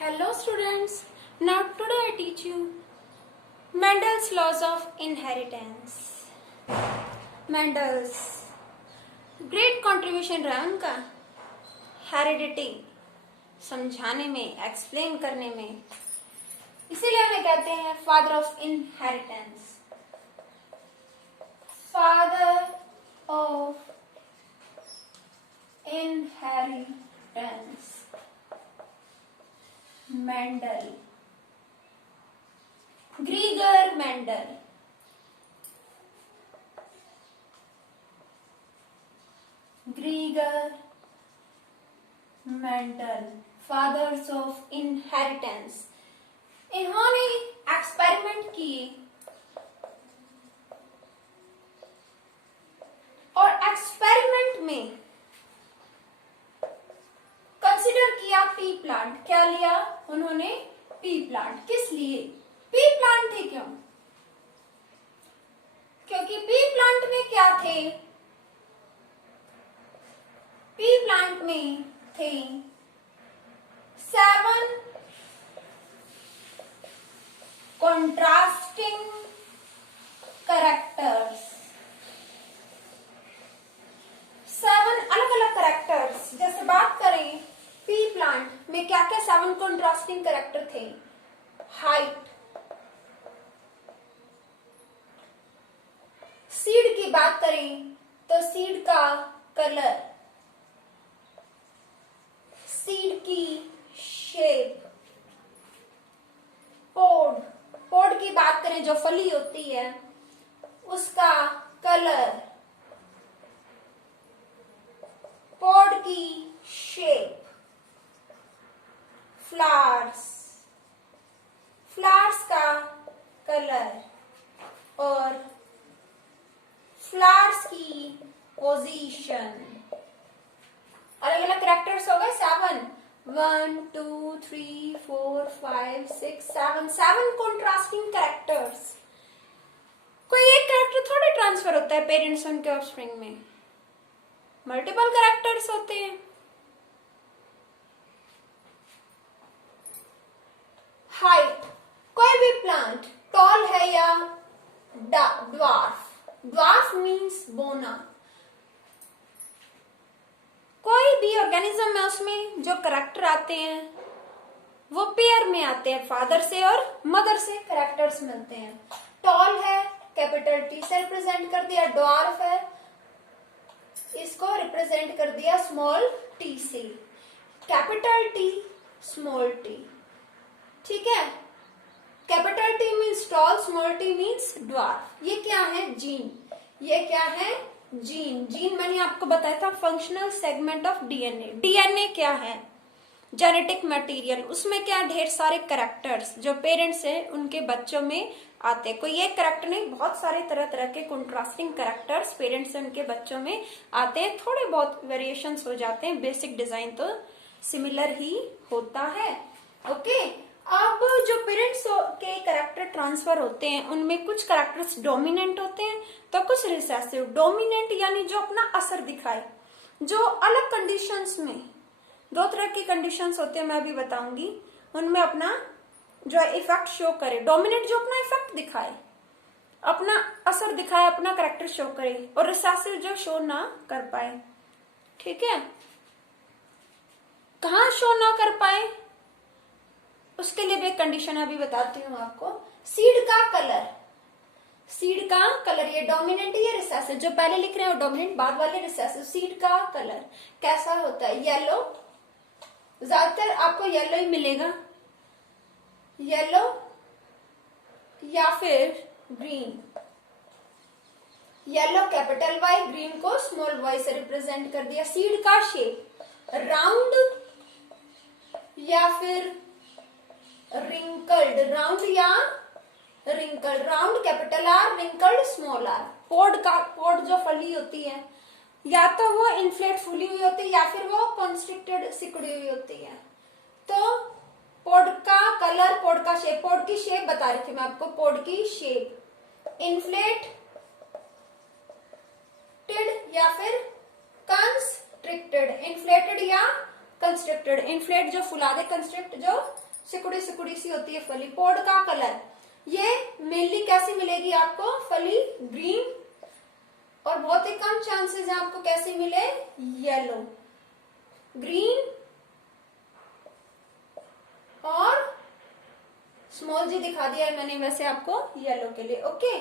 Hello students, now today I teach you Mendel's laws of inheritance. Mendel's great contribution रहा उनका heredity समझाने में, explain करने में, इसीलिए हमें कहते हैं father of inheritance. Father of inheritance Mendel, Gregor Mendel. Gregor Mendel, fathers of inheritance. इन्होंने एक्सपेरिमेंट किए और एक्सपेरिमेंट में कंसिडर किया पी प्लांट। क्या लिया उन्होंने? P plant. किस लिए पी प्लांट थे? क्यों? क्योंकि पी प्लांट में क्या थे? पी प्लांट में थे 7 कॉन्ट्रास्टिंग कैरेक्टर्स। 7 अलग अलग कैरेक्टर्स। जैसे बात करें पी प्लांट में क्या क्या 7 कॉन्ट्रास्टिंग कैरेक्टर थे? हाइट, सीड की बात करें तो सीड का कलर, सीड की शेप, पोड, पोड की बात करें जो फली होती है उसका कलर, पोड की शेप, फ्लावर्स, फ्लावर्स का कलर और फ्लावर्स की पोजीशन। अलग अलग कैरेक्टर्स हो गए 7। 1 2 3 4 5 6 7 कॉन्ट्रास्टिंग कैरेक्टर्स। कोई एक कैरेक्टर थोड़े ट्रांसफर होता है पेरेंट्स उनके ऑफस्प्रिंग में, मल्टीपल कैरेक्टर्स होते हैं। हाइट, कोई भी प्लांट टॉल है या ड्वार्फ। ड्वार्फ मीन्स बोना। कोई भी ऑर्गेनिज्म है उसमें जो कैरेक्टर आते हैं वो पेयर में आते हैं, फादर से और मदर से कैरेक्टर्स मिलते हैं। टॉल है कैपिटल टी से रिप्रेजेंट कर दिया, ड्वार्फ है इसको रिप्रेजेंट कर दिया स्मॉल टी से, कैपिटल टी स्मॉल टी। ठीक है, capital T means tall, small T means dwarf. ये क्या है? जीन। ये क्या है? जीन। जीन मैंने आपको बताया था functional segment of DNA. DNA क्या है? Genetic material. उसमें क्या? ढेर सारे कैरेक्टर्स जो पेरेंट्स से उनके बच्चों में आते हैं। कोई एक कैरेक्टर नहीं, बहुत सारे तरह तरह के कंट्रास्टिंग कैरेक्टर्स पेरेंट्स से उनके बच्चों में आते हैं। थोड़े बहुत वेरिएशंस हो जाते हैं, बेसिक डिजाइन तो सिमिलर ही होता है। ओके, अब जो पेरेंट्स के कैरेक्टर ट्रांसफर होते हैं उनमें कुछ कैरेक्टर्स डोमिनेंट होते हैं तो कुछ रिसेसिव। डोमिनेंट यानी जो अपना असर दिखाए, जो अलग कंडीशंस में, 2 तरह की कंडीशंस होती है मैं अभी बताऊंगी, उनमें अपना जो इफेक्ट शो करे। डोमिनेंट जो अपना इफेक्ट दिखाए, अपना असर दिखाए, अपना कैरेक्टर शो करे, और रिसेसिव जो शो ना कर पाए। ठीक है, कहाँ शो ना कर पाए उसके लिए भी एक कंडीशन अभी बताती हूँ आपको। सीड का कलर, सीड का कलर ये डोमिनेंट या रिसेसिव? जो पहले लिख रहे हैं वो डोमिनेंट, बाद वाले रिसेसिव। सीड का कलर कैसा होता है? येलो, ज्यादातर आपको येलो ही मिलेगा, येलो या फिर green. Yellow capital Y, green को स्मॉल वाई से रिप्रेजेंट कर दिया। सीड का शेप राउंड या फिर रिंकल्ड, राउंड या wrinkled, round capital R, wrinkled small r. Pod का, पोड जो फली होती है या तो वो इन्फ्लेट फूली हुई होती है या फिर वो कॉन्स्ट्रिक्टेड सिकुड़ी हुई होती है। तो पोड का कलर, पोड का शेप, पोड की शेप बता रही थी मैं आपको, पोड की शेप इन्फ्लेटेड या फिर कंस्ट्रिक्टेड। इन्फ्लेटेड या कंस्ट्रक्टेड। इन्फ्लेट जो फुला दे, कंस्ट्रक्ट जो सिकुड़ी सिकुड़ी सी होती है फली। पोड का कलर, ये मेनली कैसी मिलेगी आपको, फली ग्रीन, और बहुत ही कम चांसेस है आपको कैसी मिले, येलो, ग्रीन और स्मॉल जी दिखा दिया है मैंने वैसे आपको येलो के लिए। ओके,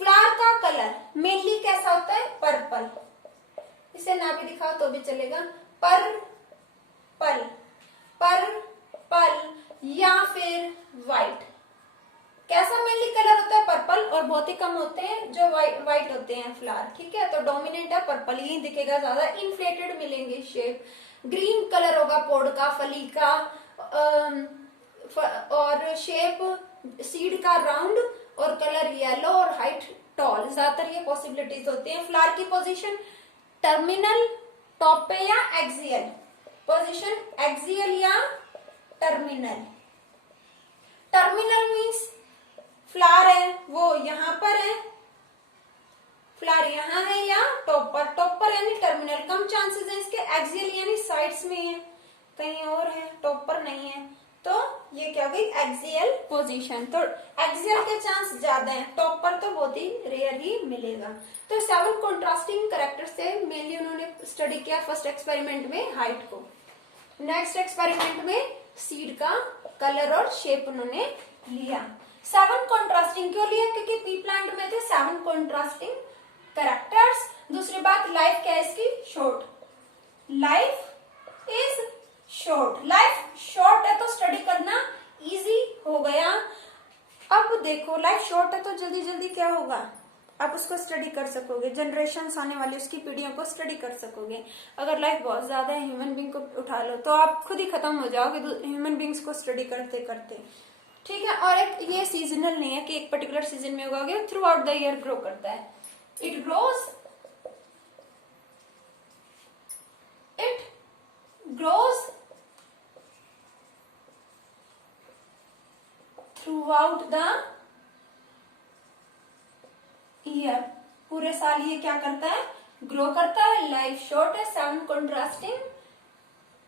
फ्लावर का कलर मेनली कैसा होता है, पर्पल, इसे ना भी दिखाओ तो भी चलेगा, पर्पल, पर्पल या फिर व्हाइट। कैसा मेनली कलर होता है, पर्पल, और बहुत ही कम होते हैं जो व्हाइट होते हैं फ्लावर, ठीक है। तो डोमिनेंट है पर्पल, यही दिखेगा ज्यादा, इन्फ्लेटेड मिलेंगे शेप। ग्रीन कलर होगा पोड का, फली का, और शेप सीड का राउंड, और कलर येलो, और हाइट टॉल, ज्यादातर ये पॉसिबिलिटीज होती हैं। फ्लावर की पोजीशन टर्मिनल, टॉप पे या एक्सियल, पोजीशन एक्सियल या टर्मिनल। टर्मिनल मीन्स फ्लावर है वो यहाँ पर है, फ्लावर यहाँ है, या टॉप पर, टॉप पर यानी टर्मिनल, कम चांसेस है इसके। एक्सियल यानी साइड्स में है, कहीं और है, टॉप पर नहीं है, तो ये क्या होगी, एक्सियल पोजीशन। तो एक्सियल के चांस ज्यादा है, टॉप पर तो बहुत ही रेयर ही मिलेगा। तो 7 कॉन्ट्रास्टिंग कैरेक्टर से मेनली उन्होंने स्टडी किया फर्स्ट एक्सपेरिमेंट में हाइट को। नेक्स्ट एक्सपेरिमेंट में सीड का कलर और शेप उन्होंने लिया। 7 कॉन्ट्रास्टिंग क्यों लिया, क्योंकि पी प्लांट में थे 7 कॉन्ट्रास्टिंग कैरेक्टर्स। दूसरी बात, लाइफ क्या है इसकी, short, life is short, life short है तो स्टडी करना इजी हो गया। अब देखो लाइफ शॉर्ट है तो जल्दी जल्दी क्या होगा, आप उसको स्टडी कर सकोगे, जनरेशन आने वाली उसकी पीढ़ियों को स्टडी कर सकोगे। अगर लाइफ बहुत ज्यादा है, ह्यूमन बींग को उठा लो तो आप खुद ही खत्म हो जाओगे ह्यूमन बींग्स को स्टडी करते करते, ठीक है। और एक ये सीजनल नहीं है कि एक पर्टिकुलर सीजन में उगाओगे, throughout the year grow करता है। It grows throughout the year, पूरे साल ये क्या करता है, ग्रो करता है। लाइफ शॉर्ट है, 7 कॉन्ट्रास्टिंग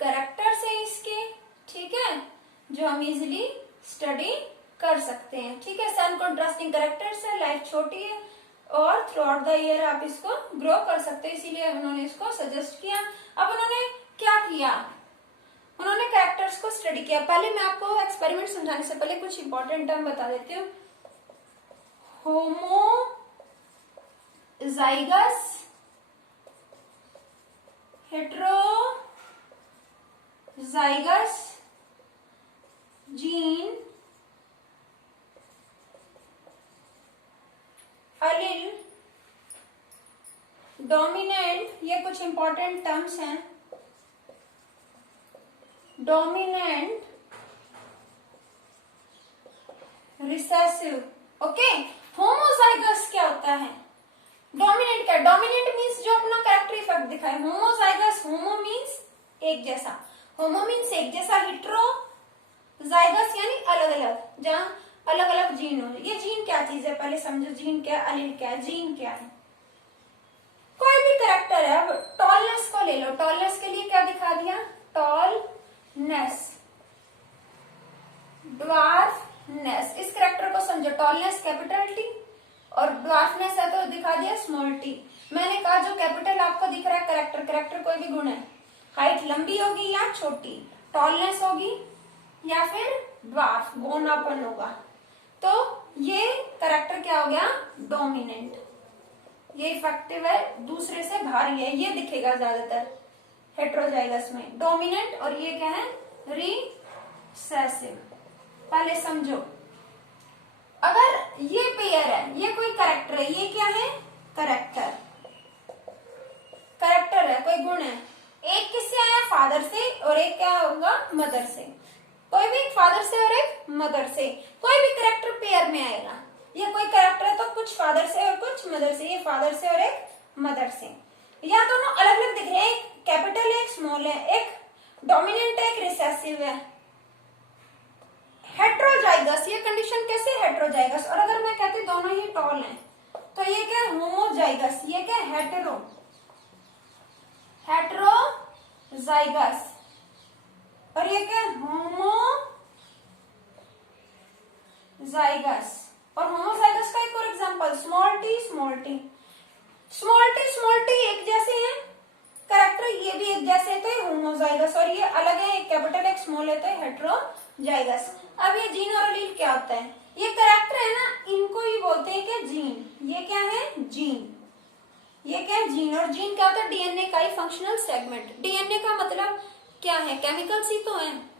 कैरेक्टर्स है इसके, ठीक है, जो हम इजिली स्टडी कर सकते हैं, ठीक है। 7 कॉन्ट्रास्टिंग कैरेक्टर्स है, लाइफ छोटी है, और थ्रू आउट द ईयर आप इसको ग्रो कर सकते हैं, इसीलिए उन्होंने इसको सजेस्ट किया। अब उन्होंने क्या किया, उन्होंने कैरेक्टर्स को स्टडी किया। पहले मैं आपको एक्सपेरिमेंट समझाने से पहले कुछ इंपॉर्टेंट टर्म बता देती हूँ। होमोजाइगस, हेट्रोजाइगस जीन, अलिल, डोमिनेंट, ये कुछ इंपॉर्टेंट टर्म्स हैं। Dominant, recessive, okay. होमोजाइगस क्या होता है, डोमिनेंट क्या, डोमिनेंट मीन्स जो अपना कैरेक्टर इफेक्ट दिखाए। होमोजाइगस, होमो मीन्स एक जैसा, होमो मीन्स एक जैसा, हेट्रोजाइगस यानी अलग अलग, जहां अलग अलग जीन हो। ये जीन क्या चीज है पहले समझो, जीन क्या है, अलील क्या है, जीन क्या है। कोई भी कैरेक्टर है, अब टॉलनेस को ले लो, टॉलनेस के लिए क्या दिखा दिया, टॉलनेस, ड्वार्फनेस, इस कैरेक्टर को समझो, टॉलनेस कैपिटल टी और ड्वार्फनेस है तो दिखा दिया स्मॉल टी। मैंने कहा जो कैपिटल आपको दिख रहा है कैरेक्टर, कैरेक्टर कोई भी गुण है, हाइट लंबी होगी या छोटी, टॉलनेस होगी या फिर ड्वार्फ, बौनापन होगा, तो ये कैरेक्टर क्या हो गया, डोमिनेंट, ये इफेक्टिव है, दूसरे से भारी है, ये दिखेगा ज्यादातर हेट्रोजाइगस में, डोमिनेंट, और ये क्या है, रिसेसिव। पहले समझो, अगर ये पेयर है, ये कोई कैरेक्टर है, ये क्या है, कैरेक्टर, कैरेक्टर है, कोई गुण है, एक किससे आया, फादर से, और एक क्या होगा, मदर से, कोई भी फादर से और एक मदर से, कोई भी कैरेक्टर पेयर में आएगा। ये कोई कैरेक्टर है तो कुछ फादर से और कुछ मदर से, ये फादर से और एक मदर से, या दोनों अलग अलग दिख रहे हैं, एक कैपिटल है एक स्मॉल है, एक डोमिनेंट है एक रिसेसिव है। हेट्रोजाइगस, ये कंडीशन कैसे, हेट्रोजाइगस, और अगर मैं कहती दोनों ही टॉल हैं तो ये क्या, होमोजाइगस, ये क्या, हेट्रोजाइगस, और ये क्या, होमोजाइगस, जाइगस। और होमोजाइगस का एक और example small T small T. Small T एक जैसे हैं कैरेक्टर, ये भी एक जैसे है तो ये होमोजाइगस, और ये अलग है, एक कैपिटल एक स्मॉल है तो ये हेटेरोजाइगस। अब ये जीन और एलील क्या होता है? ये कैरेक्टर है ना, इनको ही बोलते हैं कि जीन। ये क्या है? जीन। ये क्या है? जीन। और जीन क्या होता है? डीएनए का ही फंक्शनल सेगमेंट। डीएनए का मतलब क्या है? केमिकल्स ही तो है,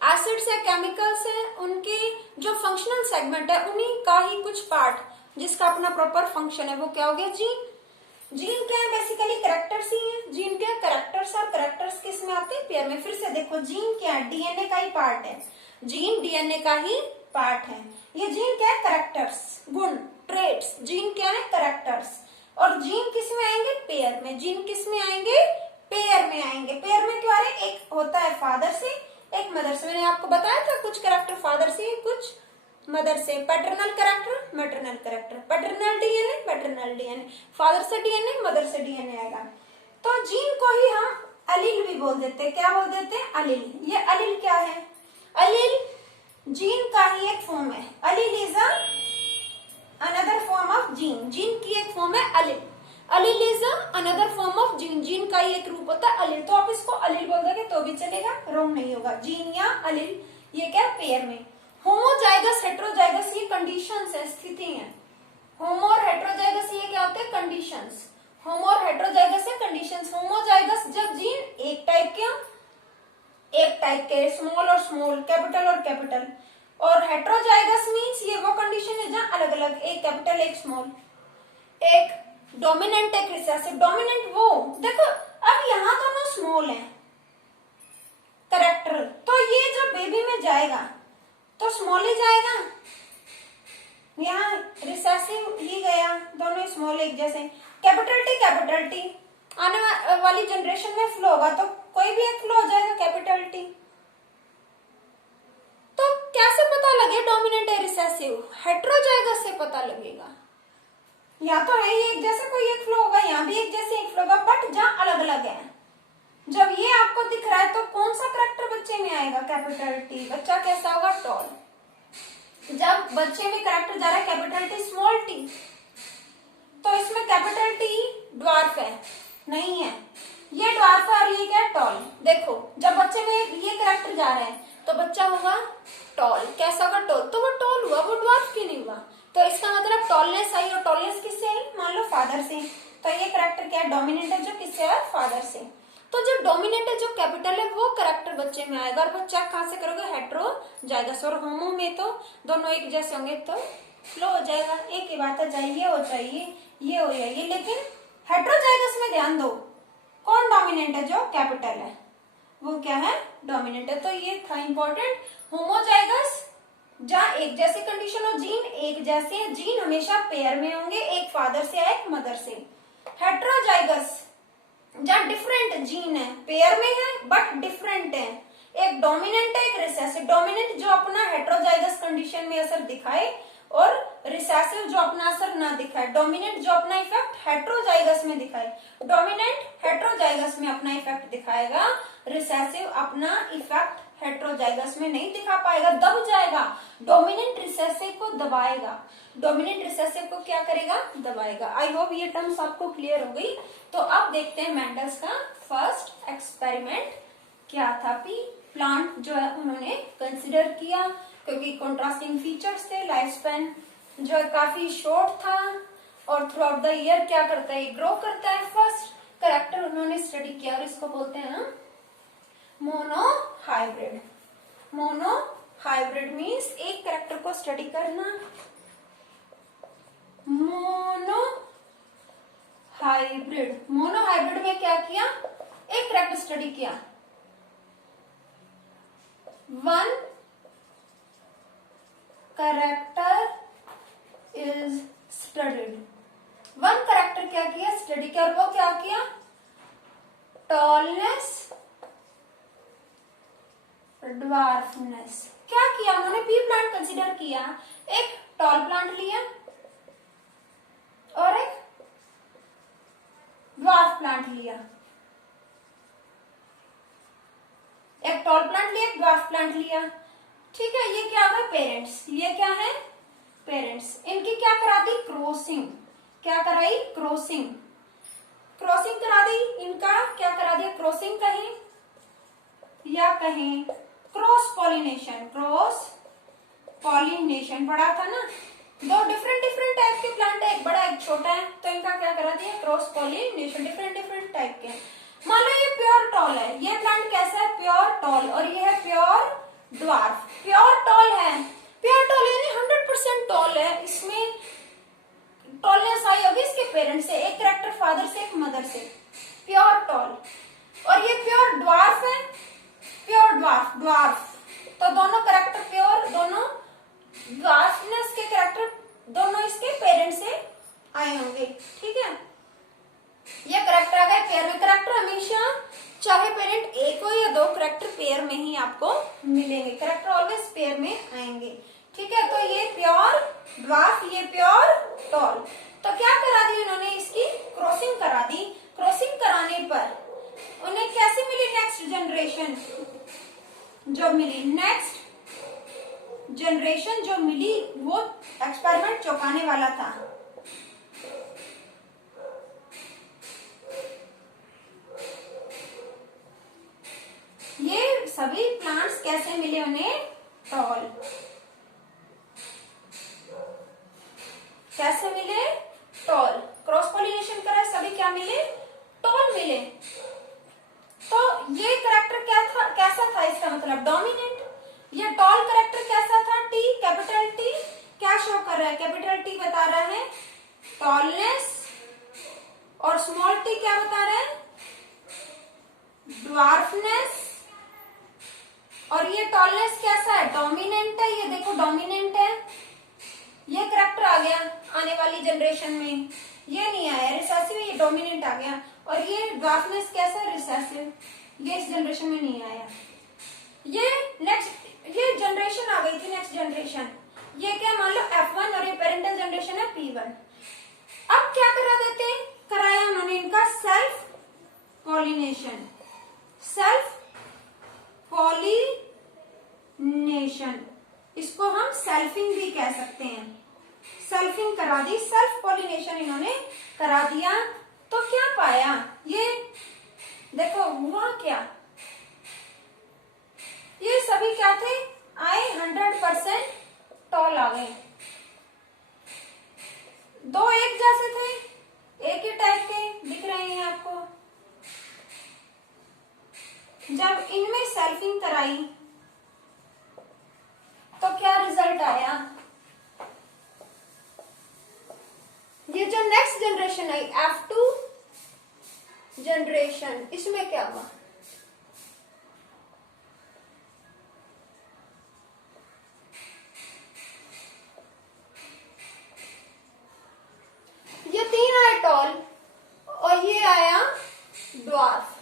एसिड्स है, केमिकल्स है, उनके जो फंक्शनल सेगमेंट है उन्हीं का ही कुछ पार्ट जिसका अपना प्रॉपर फंक्शन है, वो क्या हो गया? जीन। जीन क्या है? बेसिकली कैरेक्टर्स ही है। जीन क्या है? कैरेक्टर्स। और कैरेक्टर्स किस में आते हैं? पेयर में। फिर से देखो, जीन क्या है? डीएनए का ही पार्ट है। जीन डीएनए का ही पार्ट है। ये जीन क्या है? कैरेक्टर्स, गुण, ट्रेट्स। जीन क्या है? कैरेक्टर्स। और जीन किस में आएंगे? पेयर में। जीन किस में आएंगे? पेयर में आएंगे। पेयर में क्यों आ रहे? एक होता है फादर से, एक मदर से। मैंने आपको बताया था कुछ कैरेक्टर फादर से, कुछ मदर से। Paternal character, maternal character, paternal DNA, maternal DNA, father से डीएनए, मदर से डीएनए आएगा। तो जीन को ही हम अलील भी बोल देते हैं। क्या बोल देते हैं? अलील। ये अलील क्या है? अलील जीन का ही एक फॉर्म है। Allele is another form of gene. Gene की एक फॉर्म है allele. Allele is another form of gene. Gene का ही एक रूप होता है अलील। तो आप इसको अलील बोल दोगे तो भी चलेगा, रॉन्ग नहीं होगा। जीन या अलील, ये क्या? पेयर में। होमोजाइगस, हेटेरोजाइगस, ये कंडीशंस है, स्थिति है। होमो और हेटेरोजाइगस ये क्या होते हैं? कंडीशंस। होमो और हेटेरोजाइगस है कंडीशंस। होमोजाइगस जब जीन एक टाइप के, स्मॉल और स्मॉल, कैपिटल और कैपिटल। और हेटेरोजाइगस मींस ये वो कंडीशन है जहां अलग अलग, एक कैपिटल एक स्मॉल, एक डोमिनेंट एक रिसेसिव। डोमिनेंट वो देखो, अब यहाँ दोनों स्मॉल हैं कैरेक्टर, तो ये जब बेबी में जाएगा तो स्मॉल ही जाएगा। यहाँ रिसेसिव ही गया, दोनों स्मॉल एक जैसे। कैपिटल टी आने वाली जनरेशन में फ्लो होगा तो कोई भी एक फ्लो हो जाएगा कैपिटल टी। तो कैसे पता लगे डोमिनेंट है रिसेसिव? हेटेरोजाइगस से पता लगेगा। या तो है ही एक जैसे, कोई एक फ्लो होगा, यहाँ भी एक जैसे एक फ्लो होगा, बट जहाँ अलग अलग है। जब ये आपको दिख रहा है तो कौन सा कैरेक्टर बच्चे में आएगा? Capital T. बच्चा कैसा होगा? टॉल। जब बच्चे में कैरेक्टर जा रहा है कैपिटल टी स्मॉल टी, तो इसमें कैपिटल टी ड्वार्फ है? नहीं है, ये ड्वार्फ है और ये क्या है? टॉल। देखो जब बच्चे में ये कैरेक्टर जा रहे हैं तो बच्चा होगा टॉल। कैसा होगा? टॉल। तो वो टॉल हुआ, वो ड्वार्फ क्यों नहीं हुआ? तो इसका मतलब टॉलनेस आई, और टॉलनेस किससे आई? मान लो फादर से। तो ये कैरेक्टर क्या है? डोमिनेंट है, जो किससे है? फादर से। तो जो डोमिनेंट है, जो कैपिटल है, वो कैरेक्टर बच्चे में आएगा। और वो चेक कहां से करोगे? हेटेरोजाइगस। और होमो में तो दोनों एक जैसे होंगे तो फ्लो हो जाएगा, एक ही बात है, चाहे ये हो चाहे ये हो या ये। लेकिन हेटेरोजाइगस में ध्यान दो, कौन डोमिनेंट है? जो कैपिटल है वो क्या है? डोमिनेंट है। तो ये था इंपॉर्टेंट। होमोजाइगस जहाँ एक जैसे कंडीशन हो, जीन एक जैसे हैं, जीन हमेशा पेयर में होंगे, एक फादर से एक मदर से। हेटेरोजाइगस जहाँ डिफरेंट जीन है, पेयर में है बट डिफरेंट है, एक डोमिनेंट है एक रिसेसिव। डोमिनेंट जो अपना हेटेरोजाइगस कंडीशन में असर दिखाए और रिसेसिव जो अपना असर ना दिखाए। डोमिनेंट जो अपना इफेक्ट हेटेरोजाइगस में दिखाए, डोमिनेंट हेटेरोजाइगस में अपना इफेक्ट दिखाएगा, रिसेसिव अपना इफेक्ट हेटेरोजाइगस में नहीं दिखा पाएगा, दब जाएगा। डोमिनेंट रिसेसिव को दबाएगा, डोमिनेंट रिसेसिव को क्या करेगा? दबाएगा। आई होप ये टर्म्स आपको क्लियर हो गई। तो अब देखते हैं मेंडल्स का फर्स्ट एक्सपेरिमेंट क्या था। पी प्लांट जो है उन्होंने कंसिडर किया, क्योंकि कॉन्ट्रास्टिंग फीचर्स थे। लाइफ स्पैन जो है काफी शॉर्ट था, और थ्रू आउट द ईयर क्या करता है? ग्रो करता है। फर्स्ट कैरेक्टर उन्होंने स्टडी किया और इसको बोलते हैं हम मोनोहाइब्रिड। मोनोहाइब्रिड मीन्स एक कैरेक्टर को स्टडी करना। मोनोहाइब्रिड में क्या किया? एक कैरेक्टर स्टडी किया, one character is studied. One character क्या किया? स्टडी किया। और वो क्या किया? Tallness, dwarfness. क्या किया उन्होंने? पी प्लांट कंसीडर किया, एक टॉल प्लांट लिया और एक ड्वार्फ प्लांट लिया। एक टॉल प्लांट लिया, एक ड्वार्फ प्लांट लिया। ठीक है, ये क्या होगा पेरेंट्स, ये क्या है पेरेंट्स। इनकी क्या करा दी क्रॉसिंग, क्या कराई क्रॉसिंग, क्रॉसिंग करा दी, इनका क्या करा दिया क्रॉसिंग कहें या कहें क्रॉस पॉलिनेशन, क्रॉस पॉलिनेशन पढ़ा था ना, दो डिफरेंट डिफरेंट टाइप के प्लांट है, एक बड़ा एक छोटा है, तो इनका क्या करा दिया cross pollination, different different type के। मान लो ये प्योर टॉल है, ये प्लांट कैसा है प्योर टॉल, और ये है प्योर ड्वार्फ। प्योर टॉल है, प्योर टॉल यानी 100% टॉल है, इसमें टॉलनेस आई होगी इसके पेरेंट्स से, एक कैरेक्टर फादर से एक मदर से, प्योर टॉल। और ये प्योर ड्वार्फ है, प्योर ड्वार्फ, ड्वार्फ तो दोनों कैरेक्टर प्योर, दोनों ड्वार्फनेस के कैरेक्टर दोनों इसके पेरेंट्स से आए होंगे। ठीक है, ये कैरेक्टर आ गए पेयर में। कैरेक्टर हमेशा चाहे पेरेंट एक हो या दो, कैरेक्टर पेयर में ही आपको मिलेंगे, कैरेक्टर ऑलवेज पेयर में आएंगे। ठीक है, तो ये प्योर ड्वार्फ, ये प्योर टॉल। तो क्या करा दी उन्होंने इसकी क्रॉसिंग करा दी, क्रॉसिंग कराने पर उन्हें कैसे मिली नेक्स्ट जनरेशन जो मिली, नेक्स्ट जनरेशन जो मिली वो एक्सपेरिमेंट चौंकाने वाला था। ये सभी प्लांट्स कैसे मिले उन्हें टॉल, कैसे मिले टॉल, क्रॉस पॉलिनेशन करा, सभी क्या मिले टॉल मिले। तो ये करेक्टर क्या था, कैसा था, इसका मतलब डोमिनेंट। ये टॉल करेक्टर कैसा था, टी, कैपिटल टी क्या शो कर रहा है, कैपिटल टी बता रहा है टॉलनेस, और स्मॉल टी क्या बता रहा है ड्वार्फनेस। और ये टॉलनेस कैसा है डोमिनेंट है, ये देखो डोमिनेंट है, ये करेक्टर आ गया आने वाली जनरेशन में, ये नहीं आया रिसेसिव, ये डोमिनेंट आ गया। और ये ड्वार्फनेस कैसा है रिसेसिव, ये इस जनरेशन में नहीं आया। ये नेक्स्ट, ये जनरेशन आ गई थी नेक्स्ट जनरेशन, ये क्या मान लो F1 और ये पेरेंटल जनरेशन है P1। अब क्या करा देते, कराया उन्होंने इनका सेल्फ पॉलिनेशन, सेल्फ पॉलिनेशन, इसको हम सेल्फिंग भी कह सकते हैं, सेल्फिंग करा दी, सेल्फ पॉलिनेशन इन्होंने करा दिया। तो क्या पाया, ये देखो हुआ क्या, ये सभी क्या थे आए 100% टॉल आ गए, दो एक जैसे थे, एक ही टाइप के दिख रहे हैं आपको। जब इनमें सेल्फिंग कराई तो क्या रिजल्ट आया, ये जो नेक्स्ट जनरेशन आई F2 जनरेशन, इसमें क्या हुआ, ये तीन आए टॉल और ये आया ड्वार्फ।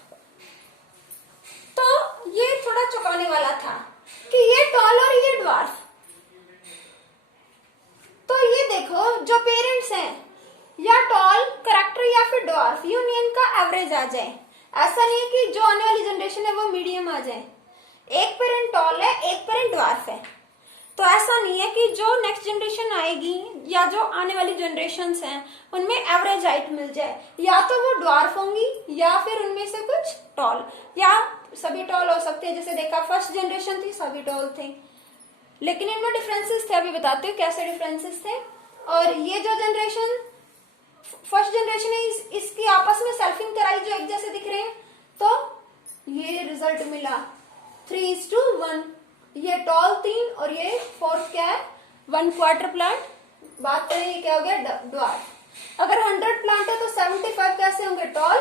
तो ये थोड़ा चौंकाने वाला था कि ये टॉल और ये ड्वार्फ। तो ये देखो जो पेरेंट्स हैं या टॉल करेक्टर या फिर ड्वार्फ, यूनियन का एवरेज आ जाए, ऐसा नहीं है कि जो आने वाली जनरेशन है वो मीडियम आ जाए, एक पेरेंट टॉल है एक पेरेंट ड्वार्फ है, तो ऐसा नहीं है कि जो नेक्स्ट जनरेशन आएगी या जो आने वाली जनरेशन्स हैं उनमें एवरेज हाइट मिल जाए, या तो वो ड्वार्फ होंगी या फिर उनमें से कुछ टॉल, या सभी टॉल हो सकते हैं। जैसे देखा फर्स्ट जनरेशन थी सभी टॉल थे, लेकिन इनमें डिफरेंसेस थे, अभी बताते हो कैसे डिफरेंसेस थे। और ये जो जनरेशन फर्स्ट जनरेशन है इसकी आपस में सेल्फिंग कराई जो एक जैसे दिख रहे हैं, तो ये रिजल्ट मिला 3:1, ये टॉल 3 और ये फोर्थ क्या है 1 क्वार्टर प्लांट। बात करें ये क्या हो गया ड्वार्फ। अगर 100 प्लांट है तो 75 कैसे होंगे टॉल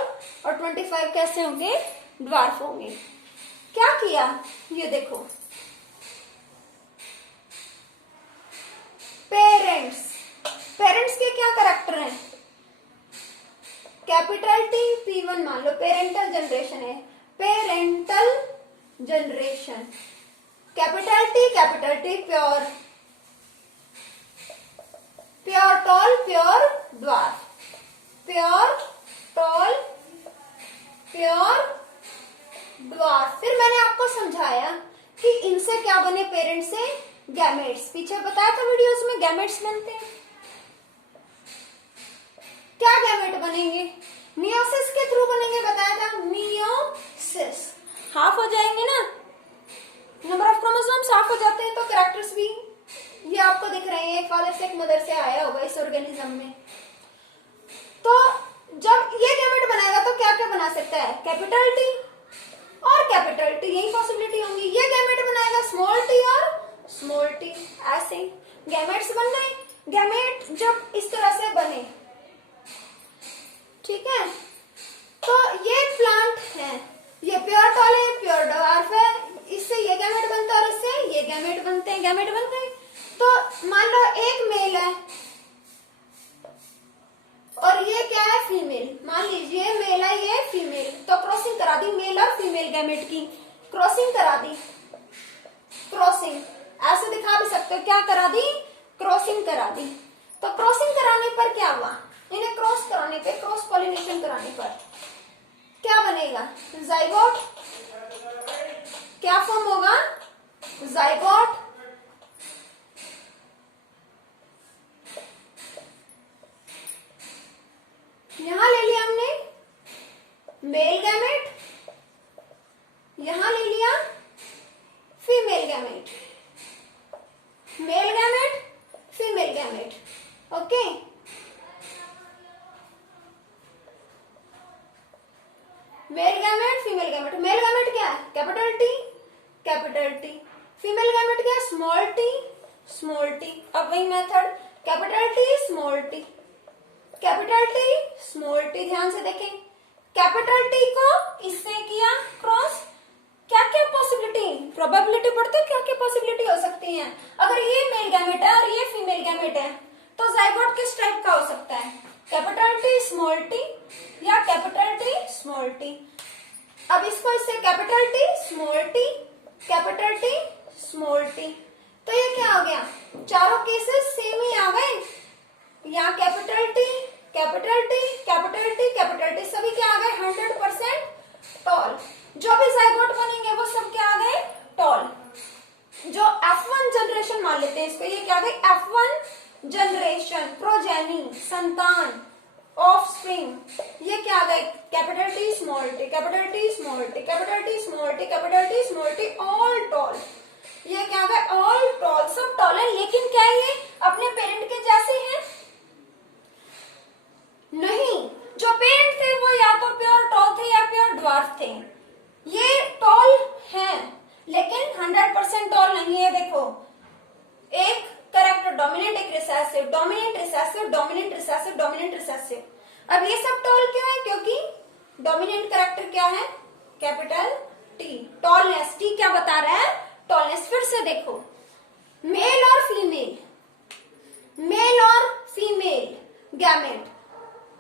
और 25 कैसे होंगे ड्वार्फ होंगे। क्या किया ये देखो, पेरेंट्स, पेरेंट्स के क्या कैरेक्टर हैं, कैपिटल टी P1 मान लो पेरेंटल जनरेशन है, parental generation, capital T pure, pure tall pure dwarf, pure tall pure dwarf. फिर मैंने आपको समझाया कि इनसे क्या बने, पेरेंट से गैमेट्स। पीछे बताया था वीडियोस में गैमेट्स बनते हैं। क्या गैमेट बनेंगे, मियोसिस के थ्रू बनेंगे, बताया था मियोसिस। हाफ हो जाएंगे ना, नंबर ऑफ क्रोमोसोम्स हाफ हो जाते हैं, तो कैरेक्टर्स भी ये आपको दिख रहे हैं, एक फादर से एक मदर से आया होगा इस ऑर्गेनिज्म में। तो जब ये गैमेट बनाएगा तो क्या क्या बना सकता है, कैपिटल टी और कैपिटल टी, यही पॉसिबिलिटी होंगी। ये गैमेट बनाएगा स्मॉल टी और स्मॉल टी, ऐसे गैमेट्स बन गए। गैमेट जब इस तरह से बने, ठीक है, तो ये प्लांट है, ये प्योर टॉल है, प्योर ड्वार्फ है, इससे ये गैमेट बनता है और इससे ये गैमेट बनते हैं, गैमेट बन गए। तो मान लो एक मेल है और ये क्या है, फीमेल। मान लीजिए मेल है, ये फीमेल, तो क्रॉसिंग करा दी मेल और फीमेल गैमेट की, क्रॉसिंग करा दी, क्रॉसिंग ऐसे दिखा भी सकते हो, क्या करा दी, क्रॉसिंग करा दी। तो क्रॉसिंग कराने पर क्या हुआ, इन्हें क्रॉस कराने पे, क्रॉस पॉलिनेशन कराने पर क्या बनेगा, जाइगोट। क्या फॉर्म होगा, जाइगोट। यहां ले लिया हमने मेल गैमेट, यहां ले लिया female gamete, mail gamete, female gamete, okay. Mail gamete, female gamete. Mail gamete क्या है, capital T, capital T. Female gamete क्या है, स्मॉल टी, स्मॉल टी। अब वही method, capital T, small t, capital T, small T. ध्यान से देखें, capital T को इससे किया क्रॉस, क्या क्या पॉसिबिलिटी, प्रोबेबिलिटी पढ़ते हो, क्या क्या पॉसिबिलिटी हो सकती है। अगर ये मेल गैमेट है और ये फीमेल गैमेट है तो जाइगोट किस टाइप का हो सकता है, कैपिटल टी स्मॉल टी या कैपिटल टी स्मॉल टी। अब इसको इससे capital T small t, capital T small T, तो ये क्या हो गया, चारों केसेस सेम ही आ गए। यहाँ capital T, capital T, capital T, capital T, सभी क्या आ गए, 100% टॉल। जो भी जाइगोट बनेंगे वो सब क्या आ गए, टॉल। जो F1 जनरेशन मान लेते हैं इसको, ये क्या आ गई, F1 जनरेशन, प्रोजेनी, संतान, ऑफस्प्रिंग, ये क्या आ गए, capital T small t, capital T small t, capital T small t, capital T small T, all toll. ये क्या आ गए, ऑल टॉल, सब टॉल है। लेकिन क्या ये अपने पेरेंट के जैसे हैं, नहीं। जो पेरेंट थे वो या तो प्योर टॉल थे या प्योर ड्वार्फ थे। ये टॉल है लेकिन 100% टॉल नहीं है। देखो, एक कैरेक्टर डोमिनेंट, एक recessive, dominant recessive, dominant recessive, dominant recessive. अब ये सब टॉल क्यों है, क्योंकि डोमिनेंट कैरेक्टर क्या है, कैपिटल टी। टॉलनेस, टी क्या बता रहा है, टॉलनेस। फिर से देखो, मेल और फीमेल, मेल और फीमेल गैमेट,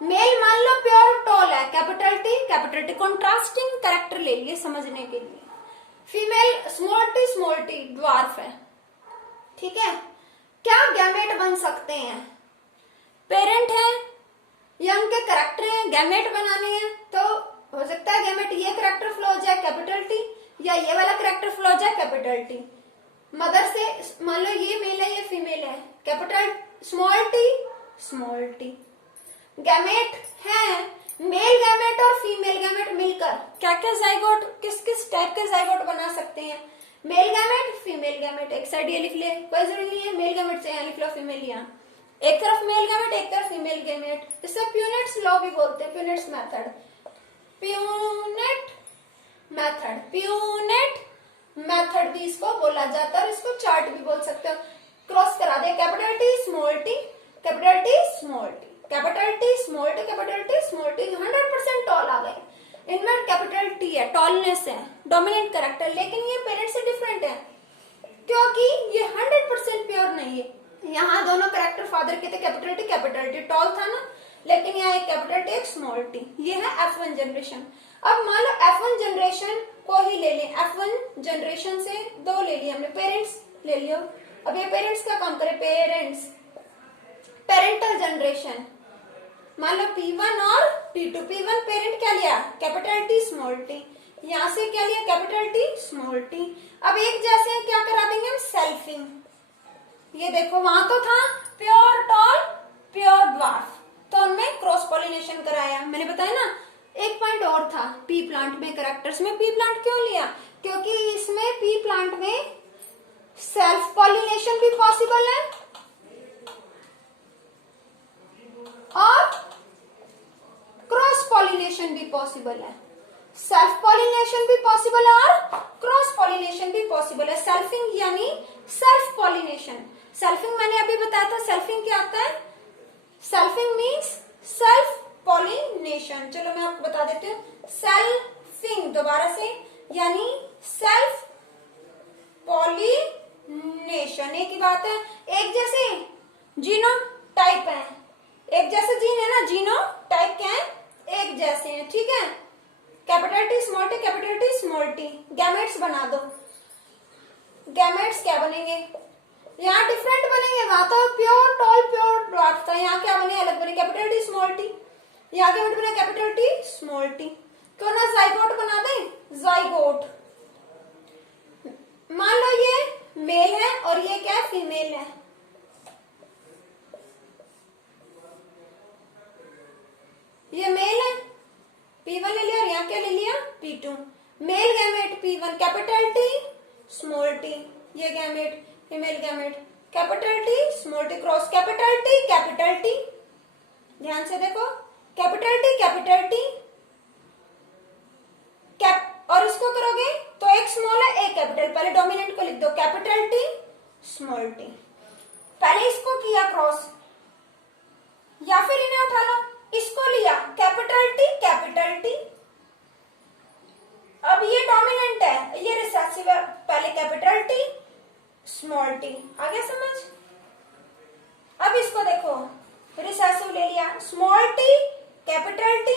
मेल मान लो प्योर टॉल है, capital T, capital T, contrasting character ले लिए समझने के लिए। फीमेल स्मॉल टी ड्वार्फ है, ठीक है। क्या गैमेट बन सकते हैं, पेरेंट है या उनके कैरेक्टर है, गैमेट बनाने हैं, तो हो सकता है गैमेट ये कैरेक्टर फ्लो हो जाए कैपिटल टी, या ये वाला कैरेक्टर फ्लो हो जाए कैपिटल टी। मदर से मान लो ये मेल है ये फीमेल है, capital small T, small T. Gamete है, मेल गैमेट और फीमेल गैमेट मिलकर क्या क्या जाइगोट, किस किस टाइप के जाइगोट बना सकते हैं, मेल गैमेट, फीमेल गैमेट। एक साइड ये लिख ले, कोई जरूरी नहीं है मेल गैमेट से यहाँ लिख लो फीमेल, यहाँ एक तरफ मेल गैमेट एक तरफ फीमेल गैमेट। इसे प्यूनेट्स लॉ भी बोलते हैं, Punnett's method, Punnett method, Punnett method भी इसको बोला जाता है और इसको चार्ट भी बोल सकते हो। क्रॉस करा दे, capital T small t, capital T small t, capital T small t, capital T small t, 100% tall आ गए। इनमें कैपिटल टी है, टॉलनेस है, डोमिनेंट कैरेक्टर, लेकिन ये पेरेंट से डिफरेंट है क्योंकि ये 100% प्योर नहीं है। यहाँ दोनों कैरेक्टर फादर के थे, कैपिटल टी टॉल था ना, लेकिन यहाँ एक कैपिटल टी एक स्मॉल टी। ये है F1 जनरेशन। अब मान लो F1 जनरेशन को ही ले लें, F1 जनरेशन से दो ले लिए हमने, पेरेंट्स ले लियो। अब ये पेरेंट्स का काम करे, पेरेंट्स, पेरेंटल जनरेशन, मान लो P1 और P2। P1 पेरेंट क्या लिया, कैपिटल टी स्मॉल टी, यहां से क्या लिया, कैपिटल टी स्मॉल टी। अब एक जैसे क्या करा देंगे हम, सेल्फिंग। ये देखो वहां तो था प्योर टॉल प्योर ड्वार्फ, तो उनमें क्रॉस पॉलिनेशन कराया। मैंने बताया ना, एक पॉइंट और था पी प्लांट में कैरेक्टर्स में। पी प्लांट क्यों लिया, क्योंकि इसमें पी प्लांट में सेल्फ पॉलिनेशन भी पॉसिबल है और क्रॉस पॉलिनेशन भी पॉसिबल है। सेल्फ पॉलिनेशन भी पॉसिबल है और क्रॉस पॉलिनेशन भी पॉसिबल है। सेल्फिंग यानी सेल्फ पॉलिनेशन। सेल्फिंग मैंने अभी बताया था, सेल्फिंग क्या होता है, सेल्फिंग मीन्स सेल्फ पॉलिनेशन। चलो मैं आपको बता देती हूँ, सेल्फिंग दोबारा से यानी सेल्फ पॉलिनेशन। एक ही बात है, एक जैसे जीनो टाइप है, एक जैसे जीन है ना, जीनो टाइप क्या है, एक जैसे हैं, ठीक है। Capital T small t, capital T small T, gametes बना दो। गैमेट्स क्या बनेंगे, यहाँ डिफरेंट बनेंगे, वहां तो प्योर टॉल प्योर ड्वार्फ था, यहाँ क्या बने, अलग बने, कैपिटल टी स्मॉल टी। यहाँ गैमेट बने कैपिटल टी स्मॉल टी। क्यों ना जाइगोट बना दें, जाइगोट। मान लो ये मेल है और ये क्या है, फीमेल है। ये मेल है, P1 ले लिया और यहाँ क्या ले लिया, P2। Male gamete P1 capital T small t, ये gamete female gamete capital T small t cross capital T. ध्यान से देखो, कैपिटल टी कैप, और इसको करोगे तो एक स्मॉल है एक कैपिटल। पहले डोमिनेंट को लिख दो, कैपिटल टी स्मॉल टी। पहले इसको किया क्रॉस, या फिर इन्हें उठा लो, इसको लिया कैपिटल टी। अब ये डोमिनेंट है, ये रिसेसिव है, पहले कैपिटल टी स्मॉल टी। आगे समझ। अब इसको देखो, रिसेसिव ले लिया, small t capital T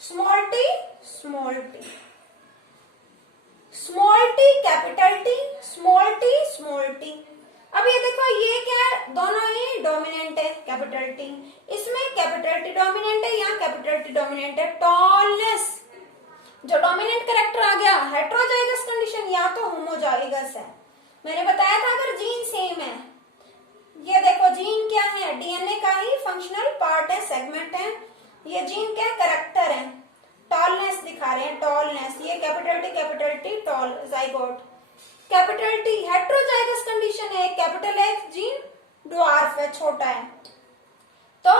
small T small T small t capital T small T small T. अब ये देखो, ये क्या है, दोनों ही डोमिनेंट है, कैपिटल टी। इसमें कैपिटल टी डोमिनेंट है, यहाँ कैपिटल टी डोमिनेंट है। टॉलनेस, जो डोमिनेंट कैरेक्टर आ गया, हेट्रोजाइगस कंडीशन या तो होमोजाइगस है। मैंने बताया था अगर जीन सेम है, ये देखो जीन क्या है, डीएनए का ही फंक्शनल पार्ट है, सेगमेंट है। ये जीन क्या है, कैरेक्टर है। टॉलनेस दिखा रहे हैं, टॉलनेस, ये capital T tall zygote. Capital T heterozygous condition है, कैपिटल एक्स जीन ड्वार्फ है, छोटा है, तो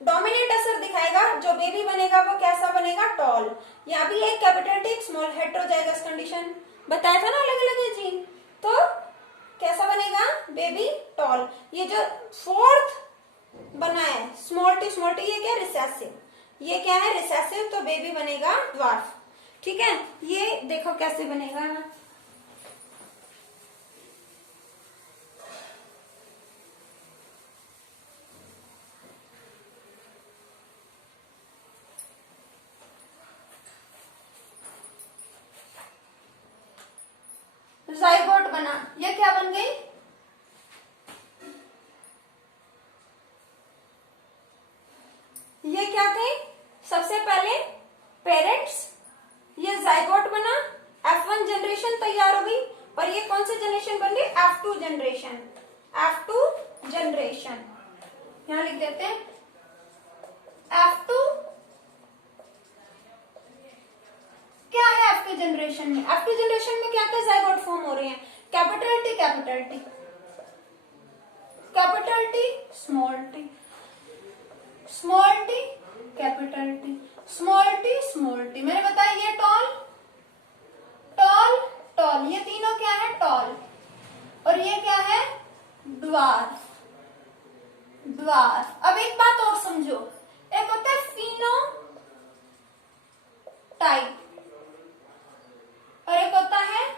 डोमिनेंट असर दिखाएगा, जो बेबी बनेगा वो कैसा बनेगा, टॉल। यहाँ भी एक capital T small, heterozygous condition बताया था ना, अलग अलग है जीन, तो कैसा बनेगा बेबी, टॉल। ये जो फोर्थ बना है स्मॉल टी, ये क्या रिसेसिव, ये क्या है रिसेसिव, तो बेबी बनेगा ड्वार्फ, ठीक है। ये देखो कैसे बनेगा, जाइगोट बना। ये क्या बन गई, ये क्या थे, सबसे पहले पेरेंट्स, ये जाइगोट बना, F1 जनरेशन तैयार हो गई, और ये कौन सी जनरेशन बन गई, F2 जनरेशन। F2 जनरेशन यहां लिख देते हैं, F2 क्या है, F2 जनरेशन में, F2 जनरेशन में क्या क्या जाइगोट फॉर्म हो रहे हैं, capital T small t capital T small T. मैंने बताया ये टॉल, ये तीनों क्या है, टॉल, और ये क्या है, ड्वार्फ। अब एक बात और समझो, एक होता है फिनो टाइप और एक होता है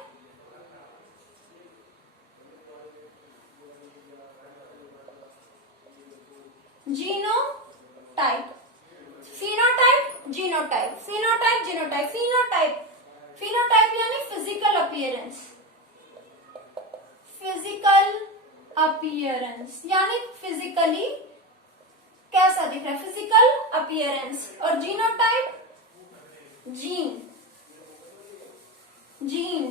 जीनोटाइप। फिनोटाइप यानी फिजिकल अपीयरेंस, यानी फिजिकली कैसा दिख रहा है, फिजिकल अपीयरेंस। और genotype gene, gene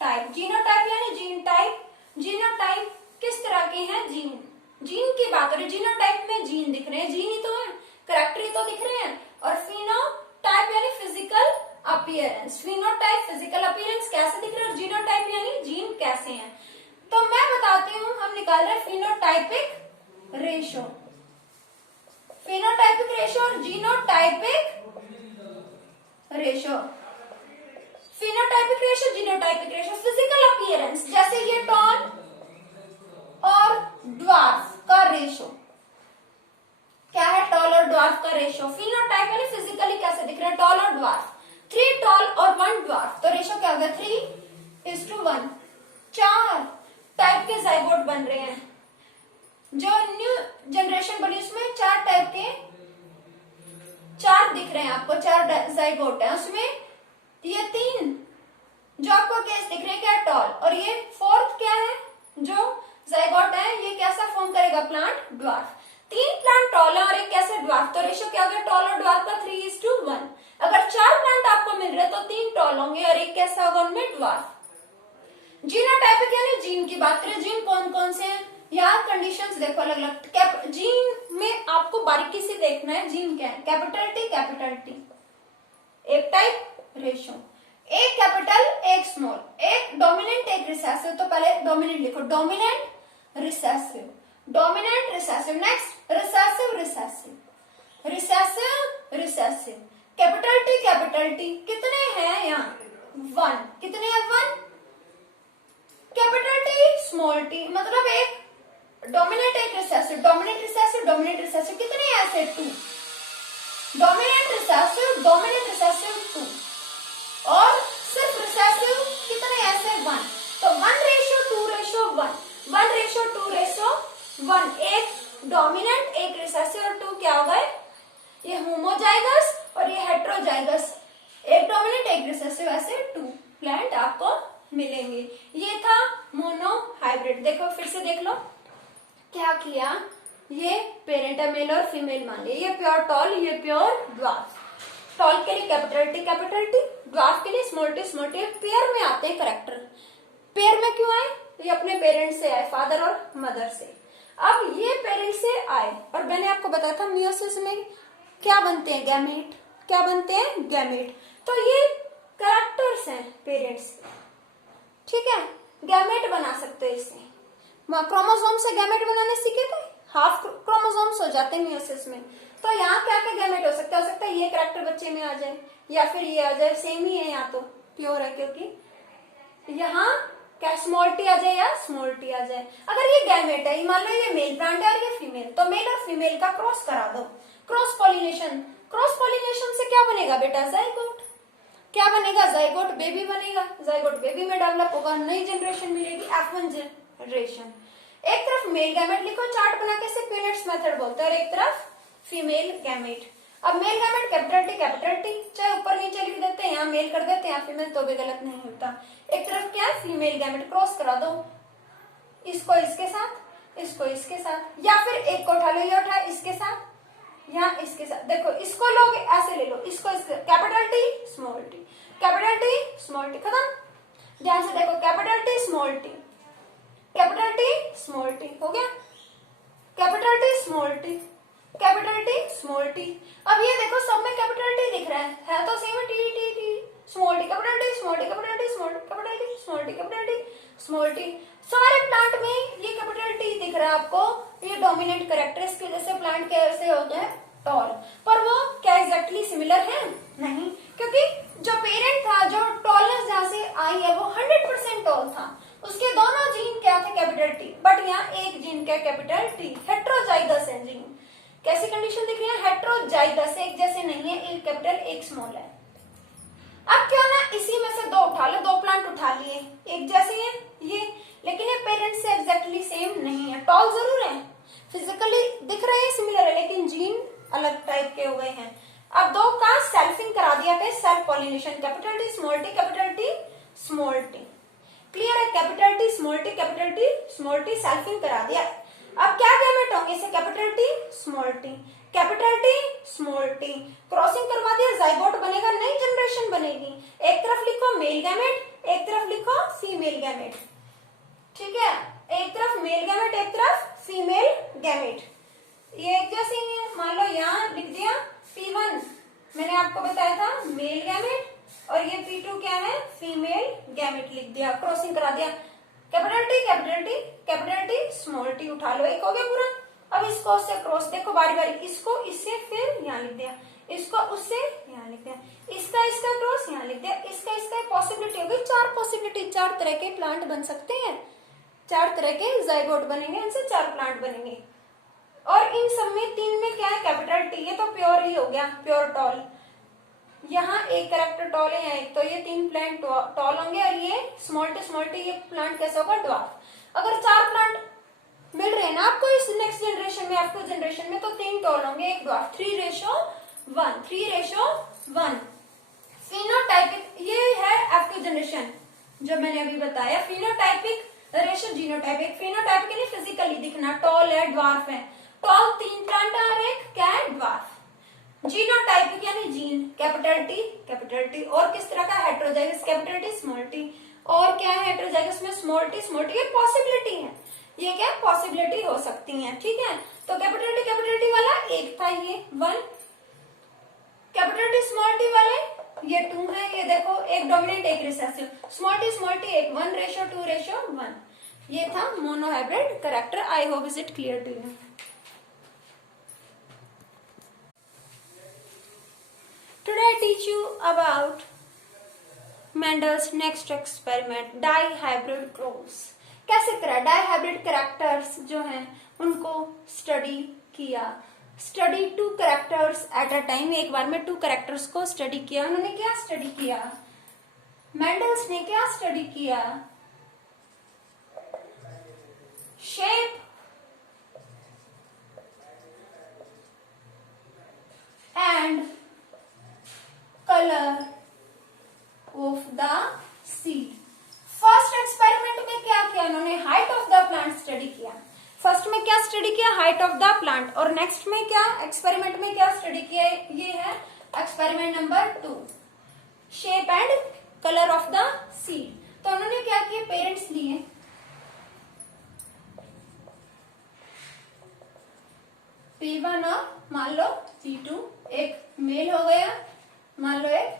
type, genotype यानी जीन टाइप। जीनोटाइप किस तरह के हैं? जीन, जीन की बात करें, जीनोटाइप में जीन दिख रहे हैं, जीन ही तो है, करैक्टर ही तो दिख रहे हैं। और फिनोटाइप यानी physical appearance, phenotype physical appearance कैसे दिख रहे हैं, और जीनोटाइप यानी जीन कैसे हैं। तो मैं बताती हूँ, हम निकाल रहे हैं फिनोटाइपिक रेशो, फिनोटाइपिक रेशो और genotypic ratio. Phenotypic ratio, genotypic ratio, physical appearance, जैसे ये टॉल और ड्वार्फ का रेशो, क्या है? टॉल और ड्वार्फ का रेशो। फिनोटाइप यानी फिजिकली कैसे दिख रहे हैं, टॉल और ड्वार्फ। 3 टॉल और 1 ड्वार्फ, तो रेशो क्या होगा? 3:1। 4 टाइप के जाइगोट बन रहे हैं, जो न्यू जनरेशन बनी उसमें 4 टाइप के 4 दिख रहे हैं आपको, 4 जाइगोट है उसमें। ये 3 जो आपको केस दिख रहे हैं क्या? टॉल। और ये 4th क्या है जो जाइगोट है, ये कैसा फॉर्म करेगा? Plant dwarf. 3 प्लांट टॉल है और एक कैसे? ड्वार्फ। तो रेशो क्या हो गया टॉल और ड्वार्फ का? 3:1। अगर 4 प्लांट आपको मिल रहे हैं तो 3 टॉल होंगे और एक कैसा होगा उनमें? ड्वार्फ। जीनोटाइपिक यानी जीन की बात करें, जीन कौन कौन से हैं? यहाँ कंडीशंस देखो अलग अलग। जीन में आपको बारीकी से देखना है जीन क्या है। कैपिटल टी, कैपिटल टी, एक टाइप रेशो, एक कैपिटल एक स्मॉल, एक डोमिनेंट एक रिसेसिव। तो पहले डोमिनेंट लिखो, dominant recessive, dominant recessive. Next recessive recessive, recessive recessive. Capital T कितने हैं यहाँ? 1। कितने हैं? 1। कैपिटल टी स्मॉल टी, मतलब एक डोमिनेंट एक recessive, dominant recessive, dominant recessive. कितने हैं ऐसे? 2। डोमिनेंट रिसेसिव, डोमिनेंट रिसेसिव 2, और सिर्फ रिसेसिव कितने ऐसे? 1। तो 1:2:1, 1:2:1। एक डोमिनेंट एक रिसेसिव और 2 क्या हो गए? ये होमोजाइगस और ये हेट्रोजाइगस। एक डोमिनेंट एक रिसेसिव, ऐसे 2 प्लांट आपको मिलेंगे। ये था मोनो हाइब्रिड। देखो फिर से देख लो क्या किया, ये पेरेंट है, मेल और फीमेल मान लिया। ये प्योर टॉल, ये प्योर ड्वार्फ। टॉल के लिए कैपिटल टी, ड्वार्फ के लिए स्मॉल टी। पेयर में आते हैं करेक्टर। पेयर में क्यों आए? ये अपने पेरेंट्स से आए, फादर और मदर से। अब ये पेरेंट्स से आए और मैंने आपको बताया था मियोसिस में क्या बनते हैं? गैमेट। क्या बनते हैं? गैमेट। तो ये करेक्टर्स हैं पेरेंट्स, ठीक है। गैमेट बना सकते हैं इससे। क्रोमोसोम से गैमेट बनाने सीखे थे, हाफ क्रोमोसोम्स हो जाते हैं मियोसिस में। तो यहाँ क्या क्या गैमेट हो सकता है? हो सकता है ये करेक्टर बच्चे में आ जाए या फिर ये आ जाए, सेम ही है, यहाँ तो प्योर है क्योंकि यहाँ क्या स्मॉल टी आ जाए या स्मॉल टी आ जाए। अगर ये गैमेट है, मान लो ये मेल प्लांट है और ये फीमेल, तो मेल और फीमेल का क्रॉस करा दो, क्रॉस पॉलिनेशन। क्रॉस पॉलिनेशन से क्या बनेगा बेटा? जाइगोट। क्या बनेगा? जाइगोट बेबी बनेगा। जाइगोट बेबी में डेवलप होगा, नई जनरेशन मिलेगी, F1 जनरेशन। एक तरफ मेल गैमेट लिखो चार्ट बना के, इसे पीनट्स मेथड बोलते हैं, और एक तरफ फीमेल गैमेट। अब मेल गैमेट कैपिटल टी, चाहे ऊपर नीचे लिख देते हैं, यहाँ मेल कर देते हैं, यहाँ फीमेल, तो भी गलत नहीं होता। एक तरफ क्या है? फीमेल गैमेट, क्रॉस करा दो, इसको इसके साथ, इसको इसके साथ, या फिर एक को उठा लो, ये उठा इसके साथ, यहाँ इसके साथ। देखो इसको लोग ऐसे ले लो, इसको इसके, capital T small t, capital T small T, खत्म। ध्यान से देखो, capital T small t, capital T small T, हो गया। Capital T small t, capital T small T. अब ये देखो सब में कैपिटल टी दिख रहा है तो सेम है, T T T small t, capital T small t, capital T small t, capital T small t, capital T small T. सारे प्लांट में ये कैपिटल टी दिख रहा है आपको, ये डोमिनेंट कैरेक्टर, इसकी वजह से प्लांट कैसे हो गए टॉल। पर वो क्या एग्जैक्टली सिमिलर है? नहीं, क्योंकि जो पेरेंट था, जो टॉलनेस जहां से आई है, वो 100% टॉल था। उसके दोनों जीन क्या थे? Capital T. बट यहाँ एक जीन क्या? Capital T. हेट्रोजाइगस है जीन। कैसी कंडीशन दिख रही है? हेट्रोजाइगस, एक जैसे नहीं है, एक कैपिटल एक स्मॉल है। अब क्यों ना इसी में से 2 उठा लो, 2 प्लांट उठा लिए, एक जैसे है ये, लेकिन ये पेरेंट्स से एग्जैक्टली सेम नहीं है। टॉल जरूर है, फिजिकली दिख रहे हैं सिमिलर है, लेकिन जीन अलग टाइप के हो गए हैं। अब 2 का सेल्फिंग करा दिया गया, self pollination, capital T small t, capital T small t. Clear है? Capital T small t, capital T small t, selfing करा दिया। अब क्या गैमेट होंगे इसे? Capital T small t, capital T small t, crossing करवा दिया जाइगोट बनेगा, नई जनरेशन बनेगी। एक तरफ लिखो मेल गैमेट, एक तरफ लिखो फीमेल गैमेट, ठीक है, एक तरफ मेल गैमेट एक तरफ फीमेल गैमेट, ये एक जैसे ही है। मान लो यहाँ लिख दिया P1 मैंने आपको बताया था मेल गैमेट, और ये P2 क्या है फीमेल गैमेट लिख दिया, क्रॉसिंग करा दिया, capital T capital T capital T small T, उठा लो, एक हो गया पूरा। अब इसको उससे क्रॉस, देखो बारी बारी, इसको इससे फिर यहाँ लिख दिया, इसको उससे यहाँ लिख दिया, इसका इसका क्रॉस यहाँ लिख दिया, इसका इसका पॉसिबिलिटी होगी, चार पॉसिबिलिटी, चार तरह के प्लांट बन सकते हैं, चार तरह के जाइगोट बनेंगे, इनसे चार प्लांट बनेंगे। और इन सब में तीन में क्या है कैपिटल टी, ये तो प्योर ही हो गया, प्योर टॉल, यहाँ एक कैरेक्टर टॉल है, यहाँ एक, तो ये तीन प्लांट टॉल होंगे, और ये स्मॉल टी ये प्लांट कैसा होगा ड्वार्फ। अगर चार प्लांट मिल रहे हैं ना आपको इस नेक्स्ट जनरेशन में, आपको जनरेशन में, तो तीन टॉल होंगे एक ड्वार्फ, 3:1 फिनोटाइपिक, ये है आपकी जनरेशन जो मैंने अभी बताया, फिनोटाइपिक रेशो जीनोटाइपिक, फिनोटाइपिक यानी फिजिकली दिखना, टॉल है ड्वार्फ है, टॉल तीन प्लांट और एक क्या है ड्वार्फ, जीनोटाइपिक यानी जीन, कैपिटल टी, और किस तरह का heterozygous capital T small T, और क्या है हेटेरोजाइगस में स्मॉल टी ये पॉसिबिलिटी है, ये क्या पॉसिबिलिटी हो सकती है, ठीक है। तो कैपिटल टी वाला एक था ये 1, कैपिटल टी स्मॉल टी वाले ये 2 है, ये देखो एक डोमिनेंट एक रिसेसिव, स्मॉल टी एक 1:2:1, ये था monohybrid character. I hope is it clear to you. Today I teach you about Mendel's next experiment, dihybrid cross। कैसे करा, डाइहाइब्रिड कैरेक्टर्स जो हैं उनको स्टडी किया, study 2 characters at a time, एक बार में 2 कैरेक्टर्स को स्टडी किया। उन्होंने क्या स्टडी किया, मेंडल्स ने क्या स्टडी किया, shape and colour of the seed. First experiment में क्या किया उन्होंने, height of the plant study किया। फर्स्ट में क्या स्टडी किया, हाइट ऑफ द प्लांट, और नेक्स्ट में क्या एक्सपेरिमेंट में क्या स्टडी किया, ये है experiment number 2, shape and colour of the seed. तो उन्होंने क्या किया, पेरेंट्स लिए, P1 और मान लो P2, एक मेल हो गया, मान लो एक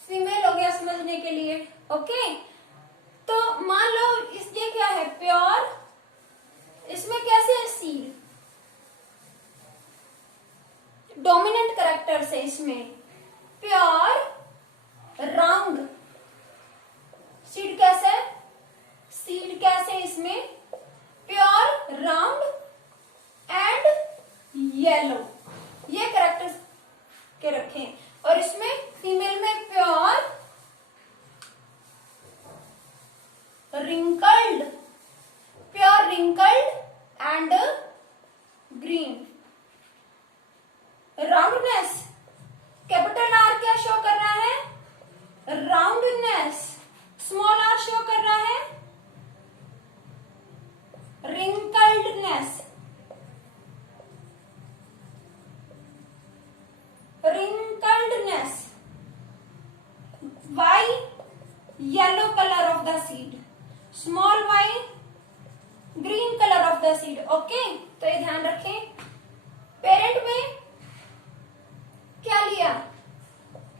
फीमेल हो गया समझने के लिए, ओके। तो मान लो इसके क्या है प्योर, इसमें कैसे है सीड, डोमिनेंट कैरेक्टर्स है इसमें, प्योर राउंड सीड, कैसे सीड कैसे इसमें प्योर राउंड एंड येलो, ये कैरेक्टर्स के रखे, और इसमें फीमेल में pure wrinkled and green, roundness, capital R क्या शो कर रहा है, राउंडनेस, स्मॉल आर शो कर रहा है रिंकल्डनेस, Y yellow color of the seed, small y green color of the seed, okay. तो ये ध्यान रखें, पेरेंट में क्या लिया,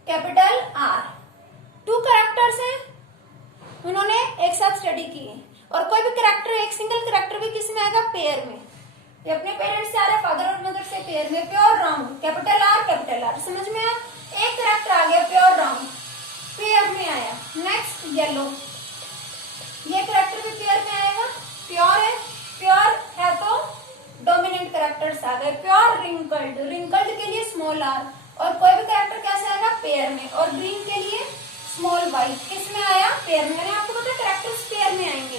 कैपिटल R, 2 कैरेक्टर्स हैं, उन्होंने एक साथ स्टडी किए, और कोई भी कैरेक्टर, एक सिंगल कैरेक्टर भी किस में आएगा, पेयर में, ये अपने पेरेंट्स से आ रहा है, फादर और मदर से, पेयर में, प्योर राउंड, कैपिटल आर, समझ में आया, एक कैरेक्टर आ गया प्योर राउंड, पेयर में आया। नेक्स्ट येलो, ये कैरेक्टर भी पेयर में आएगा, प्योर है तो डोमिनेंट कैरेक्टर्स आ गए, प्योर रिंकल्ड के लिए स्मॉल आर, और कोई भी कैरेक्टर कैसे आएगा, पेयर में, और ग्रीन के लिए स्मॉल वाई, किस में आया, पेयर में। मैंने आपको बताया कैरेक्टर्स पेयर में आएंगे,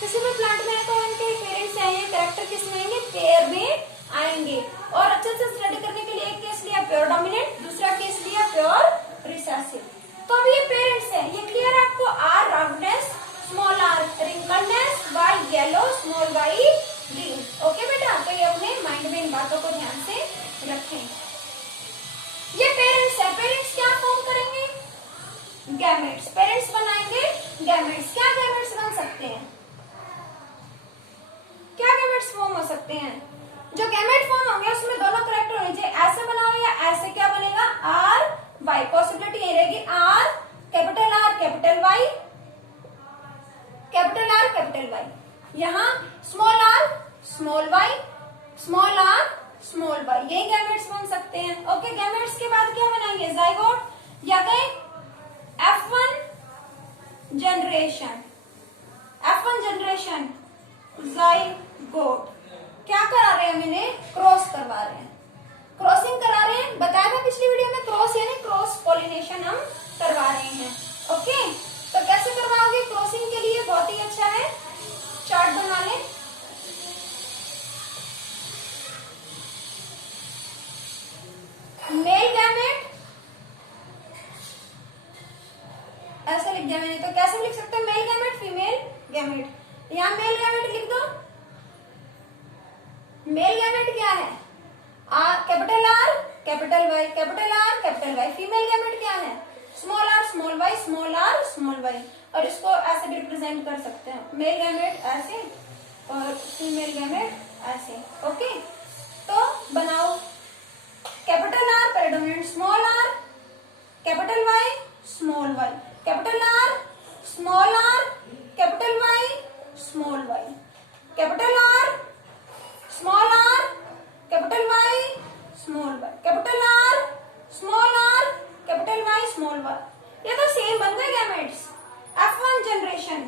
किसी भी प्लांट में तो उनके पेरेंट्स आएंगे, कैरेक्टर किस में आएंगे, पेयर में आएंगे। और अच्छे से स्टडी करने के लिए एक केस लिया प्योर डोमिनेंट, दूसरा केस लिया प्योर रिसेसिव। तो अब ये पेरेंट्स है, ये क्लियर है आपको, R roundness, small r wrinkleness, Y yellow, small y green, okay बेटा। तो ये अपने माइंड में इन बातों को ध्यान से रखें। सकते हैं। जो गैमेट फॉर्म होंगे उसमें दोनों करेक्टर होने चाहिए, ऐसे बना हो या ऐसे, क्या बनेगा आर वाई, पॉसिबिलिटी ये रहेगी R capital Y, capital R capital Y, यहाँ small are small Y, small are small y, यही गैमेट्स बन सकते हैं। ओके, गैमेट्स के बाद क्या बनाएंगे, जाइगोट या गए F1 generation, F1 generation zygote, क्या करा रहे हैं, मैंने क्रॉस करवा रहे हैं, क्रॉसिंग करा रहे हैं, बताया था पिछली वीडियो में, क्रॉस यानी क्रॉस पॉलिनेशन हम करवा रहे हैं। ओके, तो कैसे करवाओगे क्रॉसिंग के लिए, बहुत ही अच्छा है, चार्ट बना लें। मेल गैमेट ऐसे लिख दिया मैंने, तो कैसे लिख सकते हैं, मेल गैमेट फीमेल गैमेट, यहाँ मेल गैमेट लिख दो। मेल गैमेट क्या है, capital R capital Y, capital R capital Y. Female gamete क्या है, small are small Y, small are small Y, और इसको ऐसे भी रिप्रेजेंट कर सकते हैं, मेल गैमेट ऐसे और फीमेल गैमेट ऐसे। ओके, तो बनाओ capital R predominant small R, capital Y small Y, capital R small R, capital Y small Y, capital R small R, capital Y small Y, capital R small R, capital Y small Y. ये तो same बन गए gametes. F1 generation,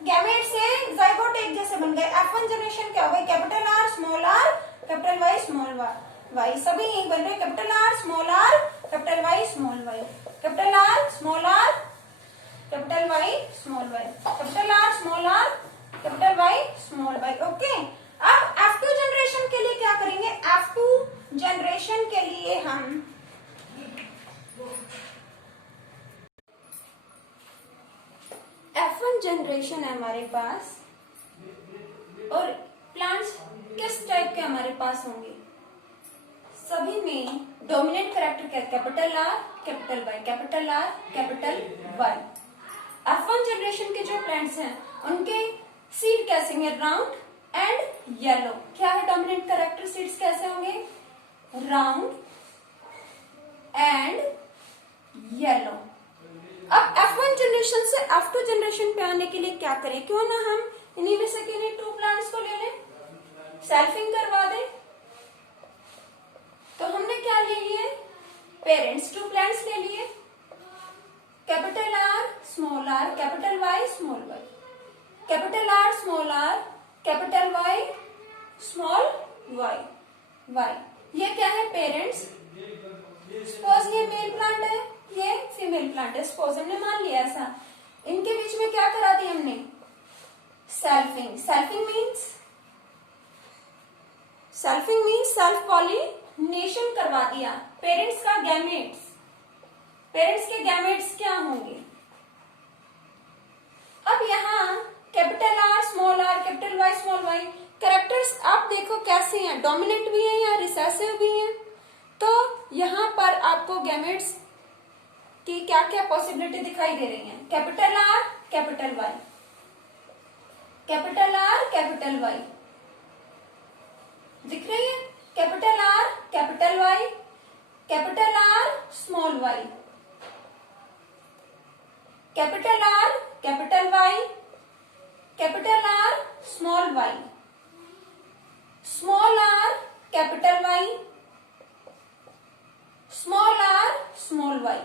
gamete से zygote एक जैसे बन गए। F1 generation क्या हो गई, capital R small R, capital Y small Y, सभी यही बन रहे, capital R small R, capital Y small Y, capital R small R, capital Y small Y, capital R small R, capital Y small Y. Okay, अब F2 generation के लिए क्या करेंगे, F2 generation के लिए हम F1 जनरेशन है हमारे पास, और प्लांट्स किस टाइप के हमारे पास होंगे, सभी में डोमिनेंट कैरेक्टर क्या, capital R capital Y, capital R capital Y. F1 generation के जो प्लांट्स हैं उनके सीड कैसे होंगे, राउंड एंड येलो। क्या है डोमिनेंट कैरेक्टर, सीड्स कैसे होंगे, राउंड एंड येलो। अब F1 जनरेशन से F2 जनरेशन पे आने के लिए क्या करें, क्यों ना हम इन्हीं में से किन्हीं 2 प्लांट्स को ले लें, सेल्फिंग करवा दें। तो हमने क्या ले लिए, पेरेंट्स 2 प्लांट्स ले लिए, capital R small R, capital Y small Y, capital R small R, capital Y small Y Y. ये क्या है, पेरेंट्स। सपोज ये मेल प्लांट है, ये फीमेल प्लांट है, सपोज हमने मान लिया ऐसा। इनके बीच में क्या करा दी हमने, selfing. Selfing means self pollination करवा दिया। पेरेंट्स का गैमेट्स, पेरेंट्स के गैमेट्स क्या होंगे। अब यहाँ capital R small R, capital Y small Y, characters आप देखो कैसे हैं, डोमिनेंट भी हैं या रिसेसिव भी हैं। तो यहाँ पर आपको गैमेट्स की क्या क्या पॉसिबिलिटी दिखाई दे रही है, capital R capital Y, capital R capital Y दिख रही है, capital R capital Y, capital R small Y, capital R capital Y, capital R small Y, small R capital Y, small are small Y.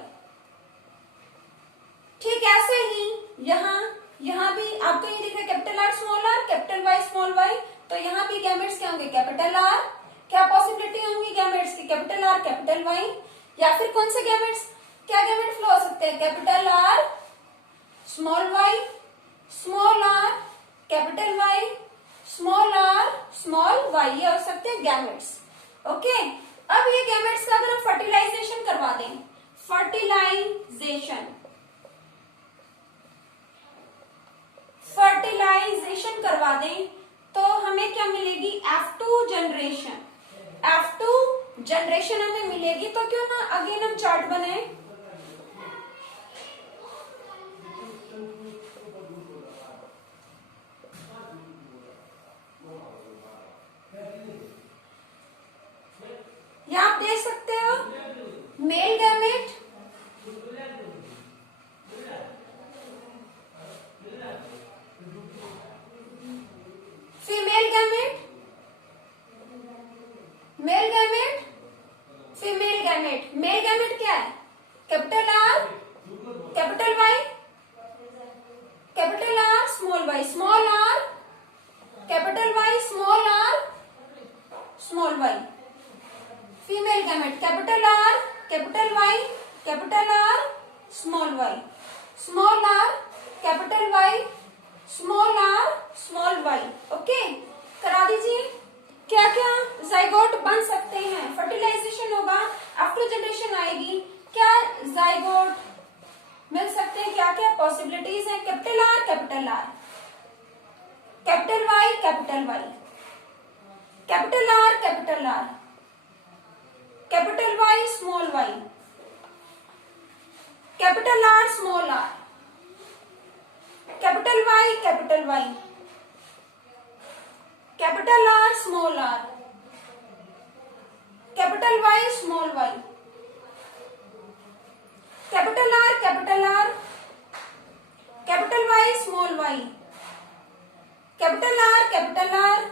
ठीक ऐसे ही यहाँ भी आपको ये दिख रहा है, capital R small R, capital Y small Y. तो यहाँ भी गैमेट्स क्या होंगे, कैपिटल आर, क्या पॉसिबिलिटी होंगी गैमेट्स की, कैपिटल आर कैपिटल वाई, या फिर कौन से गैमेट्स, क्या गैमेट फ्लो हो सकते हैं, capital R small Y, small R capital Y, small are small Y, ये हो सकते हैं गैमेट्स। ओके, अब ये गैमेट्स का अगर हम फर्टिलाइजेशन करवा दें, फर्टिलाइजेशन करवा दें तो हमें क्या मिलेगी, F2 जनरेशन। F2 जनरेशन हमें मिलेगी। तो क्यों ना अगेन हम चार्ट बनाए, capital Y, small are, small Y. Okay, करा दीजिए। क्या क्या जाइगोट बन सकते हैं? फर्टिलाइजेशन होगा, आफ्टर जनरेशन आएगी, क्या जाइगोट मिल सकते हैं? क्या क्या पॉसिबिलिटीज है? Capital R, capital R, capital Y, capital Y, capital R, capital R, capital Y, small Y, capital R, small R, capital Y, capital Y, capital R, small R, capital Y, small Y, capital R, capital R, capital Y, small Y, capital R,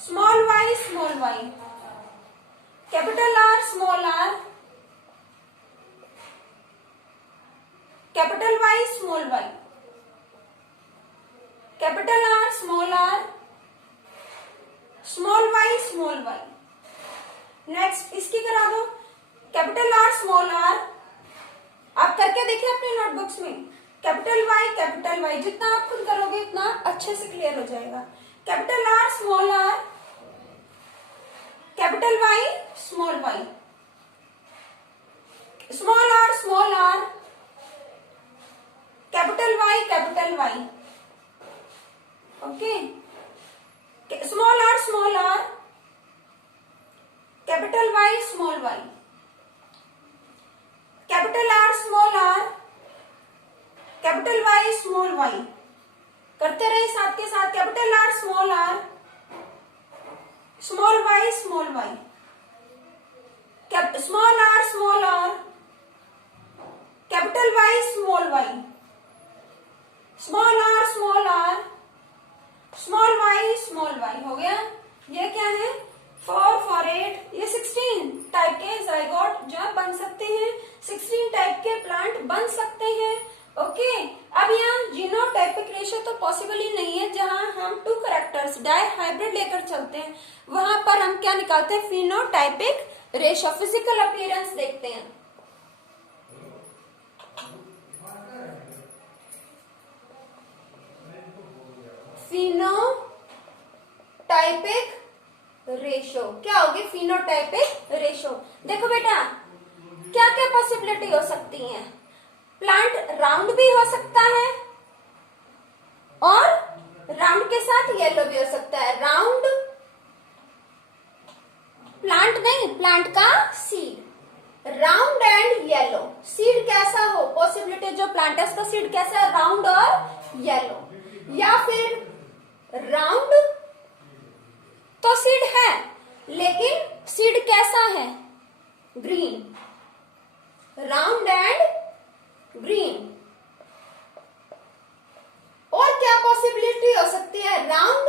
small Y, small Y, capital R, small R, capital Y, small Y, capital R, small are, small Y, small Y. Next इसकी करा दो, capital R, small are, आप करके देखिए अपने notebooks में। Capital Y, जितना आप खुद करोगे उतना अच्छे से क्लियर हो जाएगा। Capital R, small R, capital Y, small Y, small R, capital Y, capital Y. Okay, small R, capital Y, small Y, capital R, small R, capital Y, small Y. करते रहे साथ के साथ। Capital R, small are, small Y, small Y, small R, capital Y, small Y, small are, small Y, small Y. हो गया। ये क्या है? 4 for 8, ये 16 टाइप के जाइगोट जो बन सकते हैं, 16 टाइप के प्लांट बन सकते हैं। ओके, अब यहाँ जीनोटाइपिक रेशियो तो पॉसिबल ही नहीं है। जहां हम 2 कैरेक्टर्स डाई हाइब्रिड लेकर चलते हैं, वहां पर हम क्या निकालते हैं? फिनोटाइपिक रेशियो, फिजिकल अपीयरेंस देखते हैं। फिनोटाइपिक रेशियो क्या होगी? Phenotypic ratio. देखो बेटा, क्या क्या पॉसिबिलिटी हो सकती है? प्लांट राउंड भी हो सकता है और राउंड के साथ येलो भी हो सकता है। राउंड प्लांट नहीं, प्लांट का seed, round and yellow. Seed कैसा हो? पॉसिबिलिटी जो प्लांट है उसका सीड कैसा है? राउंड और येलो। या फिर राउंड तो सीड है लेकिन सीड कैसा है? Green, round and green. और क्या पॉसिबिलिटी हो सकती है? राउंड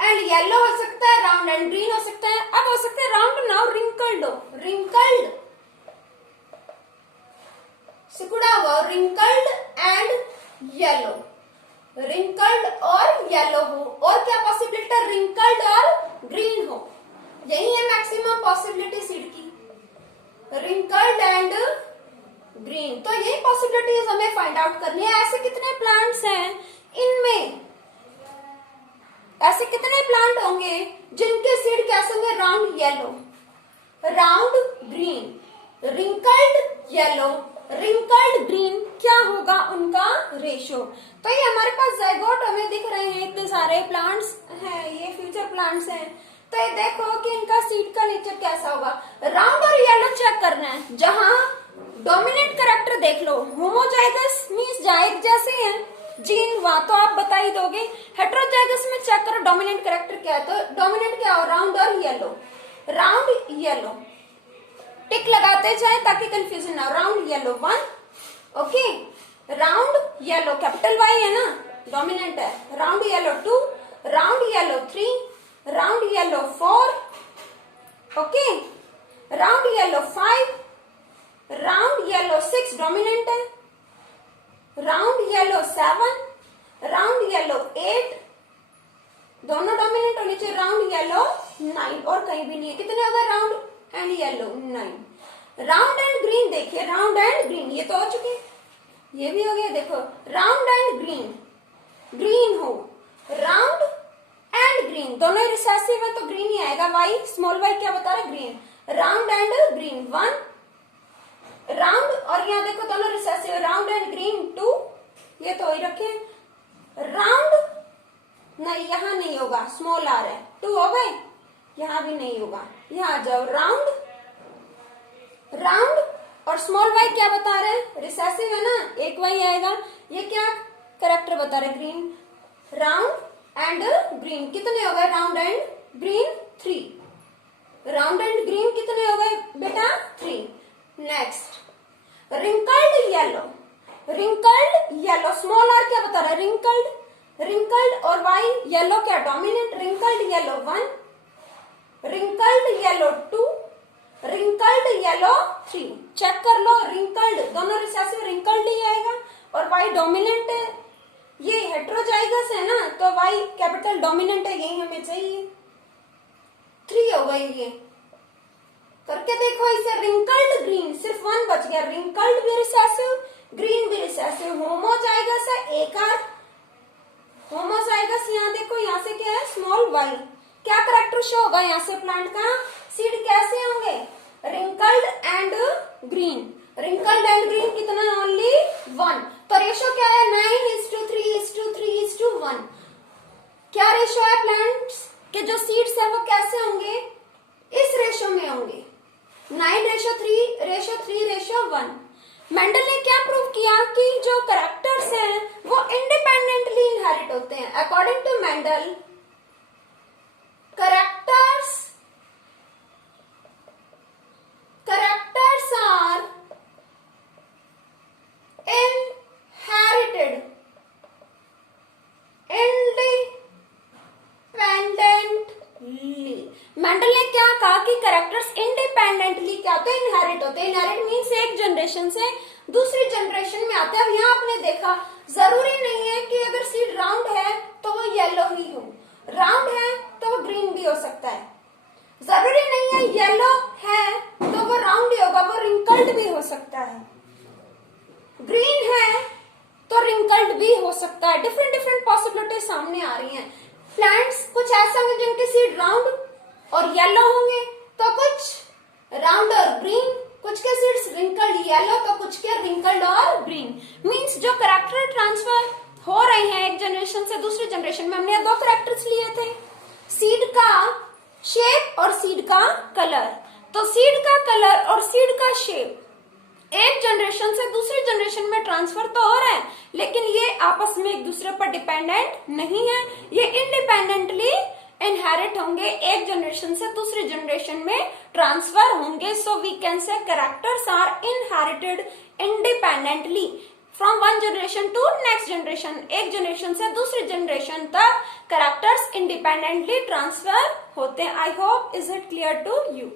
एंड येलो हो सकता है, राउंड एंड ग्रीन हो सकता है। अब हो सकता है राउंड ना रिंकल्ड हो, रिंकल्ड सिकुड़ा हुआ, रिंकल्ड एंड येलो, रिंकल्ड और येलो हो। और क्या पॉसिबिलिटी? रिंकल्ड और ग्रीन हो। यही है मैक्सिमम पॉसिबिलिटी सीड की, रिंकल्ड एंड ग्रीन। तो यही पॉसिबिलिटीज हमें फाइंड आउट करनी है। ऐसे कितने प्लांट्स हैं, इनमें ऐसे कितने प्लांट होंगे जिनके सीड कैसे होंगे? Round yellow, round green, wrinkled yellow, wrinkled green. क्या होगा उनका रेशियो? तो ये हमारे पास जाइगोट हमें दिख रहे हैं, इतने सारे प्लांट्स हैं, ये फ्यूचर प्लांट्स हैं। तो ये देखो कि इनका सीड का नेचर कैसा होगा। राउंड और येलो चेक करना है। जहां डोमिनेंट कैरेक्टर देख लो, होमोजाइगस मींस जाइग जैसे हैं जीन, वहां तो आप बता ही दोगे। हेटेरोजाइगस में चेक करो डोमिनेंट कैरेक्टर क्या है। तो डोमिनेंट क्या हो? राउंड और येलो, राउंड येलो। टिक लगाते जाए ताकि कंफ्यूजन ना हो। Round yellow 1, okay, round yellow capital Y है ना, डोमिनेंट है। Round yellow 2, round yellow 3, round yellow 4, okay, round yellow 5, round yellow 6 dominant है, राउंड येलो 7, राउंड येलो 8, दोनों डोमिनेंट होने चाहिए। राउंड येलो 9 और कहीं भी नहीं है। कितने हो गए? Round and yellow 9। Round and green देखिए, राउंड एंड ग्रीन, ये तो हो चुके, ये भी हो गया। देखो राउंड एंड ग्रीन, ग्रीन हो, राउंड एंड ग्रीन, दोनों ही रिसेसिव है तो ग्रीन ही आएगा। वाई स्मॉल वाई क्या बता रहा है, green. Round and green 1, round, और यहाँ देखो दोनों रिसेसिव, राउंड एंड ग्रीन 2, ये तो ही रखे। राउंड नहीं, यहां नहीं होगा, स्मॉल आर है, 2 हो गए, यहां भी नहीं होगा। यहां आ जाओ, राउंड, राउंड और स्मॉल वाई क्या बता रहे हैं, रिसेसिव है ना, एक वाई आएगा। ये क्या कैरेक्टर बता रहे, ग्रीन। राउंड एंड ग्रीन कितने हो गए, round and green 3, round and green कितने हो गए बेटा, 3। Next wrinkled yellow, wrinkled yellow, small R क्या बता रहा है, रिंकल्ड, रिंकल्ड और वाई येलो क्या dominant, wrinkled yellow 1, wrinkled yellow 2, wrinkled yellow 3। Check कर लो, रिंकल्ड दोनों रिसेसिव, रिंकल्ड ही आएगा, और वाई डोमिनेंट है, ये हेट्रोजाइगस है ना, तो वाई कैपिटल डोमिनेंट है, यही हमें चाहिए। 3 हो गई ये, करके देखो इसे। रिंकल्ड ग्रीन, सिर्फ 1 बच गया, रिंकल्ड भी रिसेसिव, ग्रीन भी रिसेसिव। होमोजाइगस है एक आर, होमोजाइगस यहाँ देखो, यहाँ से क्या है, स्मॉल वाई। क्या करेक्टर शो होगा यहाँ से प्लांट का, सीड कैसे होंगे, wrinkled and green. Wrinkled and green कितना, ओनली 1, तो रेशो क्या है, 9:3:3:3:1। क्या रेशो है प्लांट्स के जो सीड्स है वो कैसे होंगे, इस रेशो में होंगे, 9:3:3:1। मेंडल ने क्या प्रूव किया कि जो कैरेक्टर्स हैं वो इंडिपेंडेंटली इनहेरिट होते हैं। According to Mendel, characters are inherited independently। Mendel ने क्या कहा कि कैरेक्टर्स इंडिपेंडेंटली क्या होते हैं, इनहेरिट होते हैं। इनहेरिट मीन्स एक जनरेशन से दूसरी जनरेशन में आते हैं। अब यहाँ आपने देखा, जरूरी नहीं है कि अगर सीड राउंड है तो वो येलो ही हो, राउंड है तो वो ग्रीन भी हो सकता है। जरूरी नहीं है येलो है तो वो राउंड ही होगा, वो रिंकल्ड भी हो सकता है। ग्रीन है तो रिंकल्ड भी हो सकता है। डिफरेंट डिफरेंट पॉसिबिलिटी सामने आ रही हैं। प्लांट्स कुछ ऐसे होंगे जिनके सीड राउंड और येलो होंगे, तो कुछ राउंड और ग्रीन, कुछ के सीड्स रिंकल्ड येलो, तो कुछ के रिंकल्ड और ग्रीन। मींस जो कैरेक्टर ट्रांसफर हो रहे हैं एक जनरेशन से दूसरी जनरेशन में, हमने 2 कैरेक्टर्स लिए थे, सीड का शेप और सीड का कलर। तो सीड का कलर और सीड का शेप एक जनरेशन से दूसरी जनरेशन में ट्रांसफर तो हो रहा है, लेकिन ये आपस में एक दूसरे पर डिपेंडेंट नहीं है, ये इंडिपेंडेंटली इनहेरिट होंगे, एक जनरेशन से दूसरी जनरेशन में ट्रांसफर होंगे। So we can say characters are inherited independently from one generation to next generation. एक जनरेशन से दूसरी जनरेशन तक कैरेक्टर्स इंडिपेंडेंटली ट्रांसफर होते हैं। I hope is it clear to you.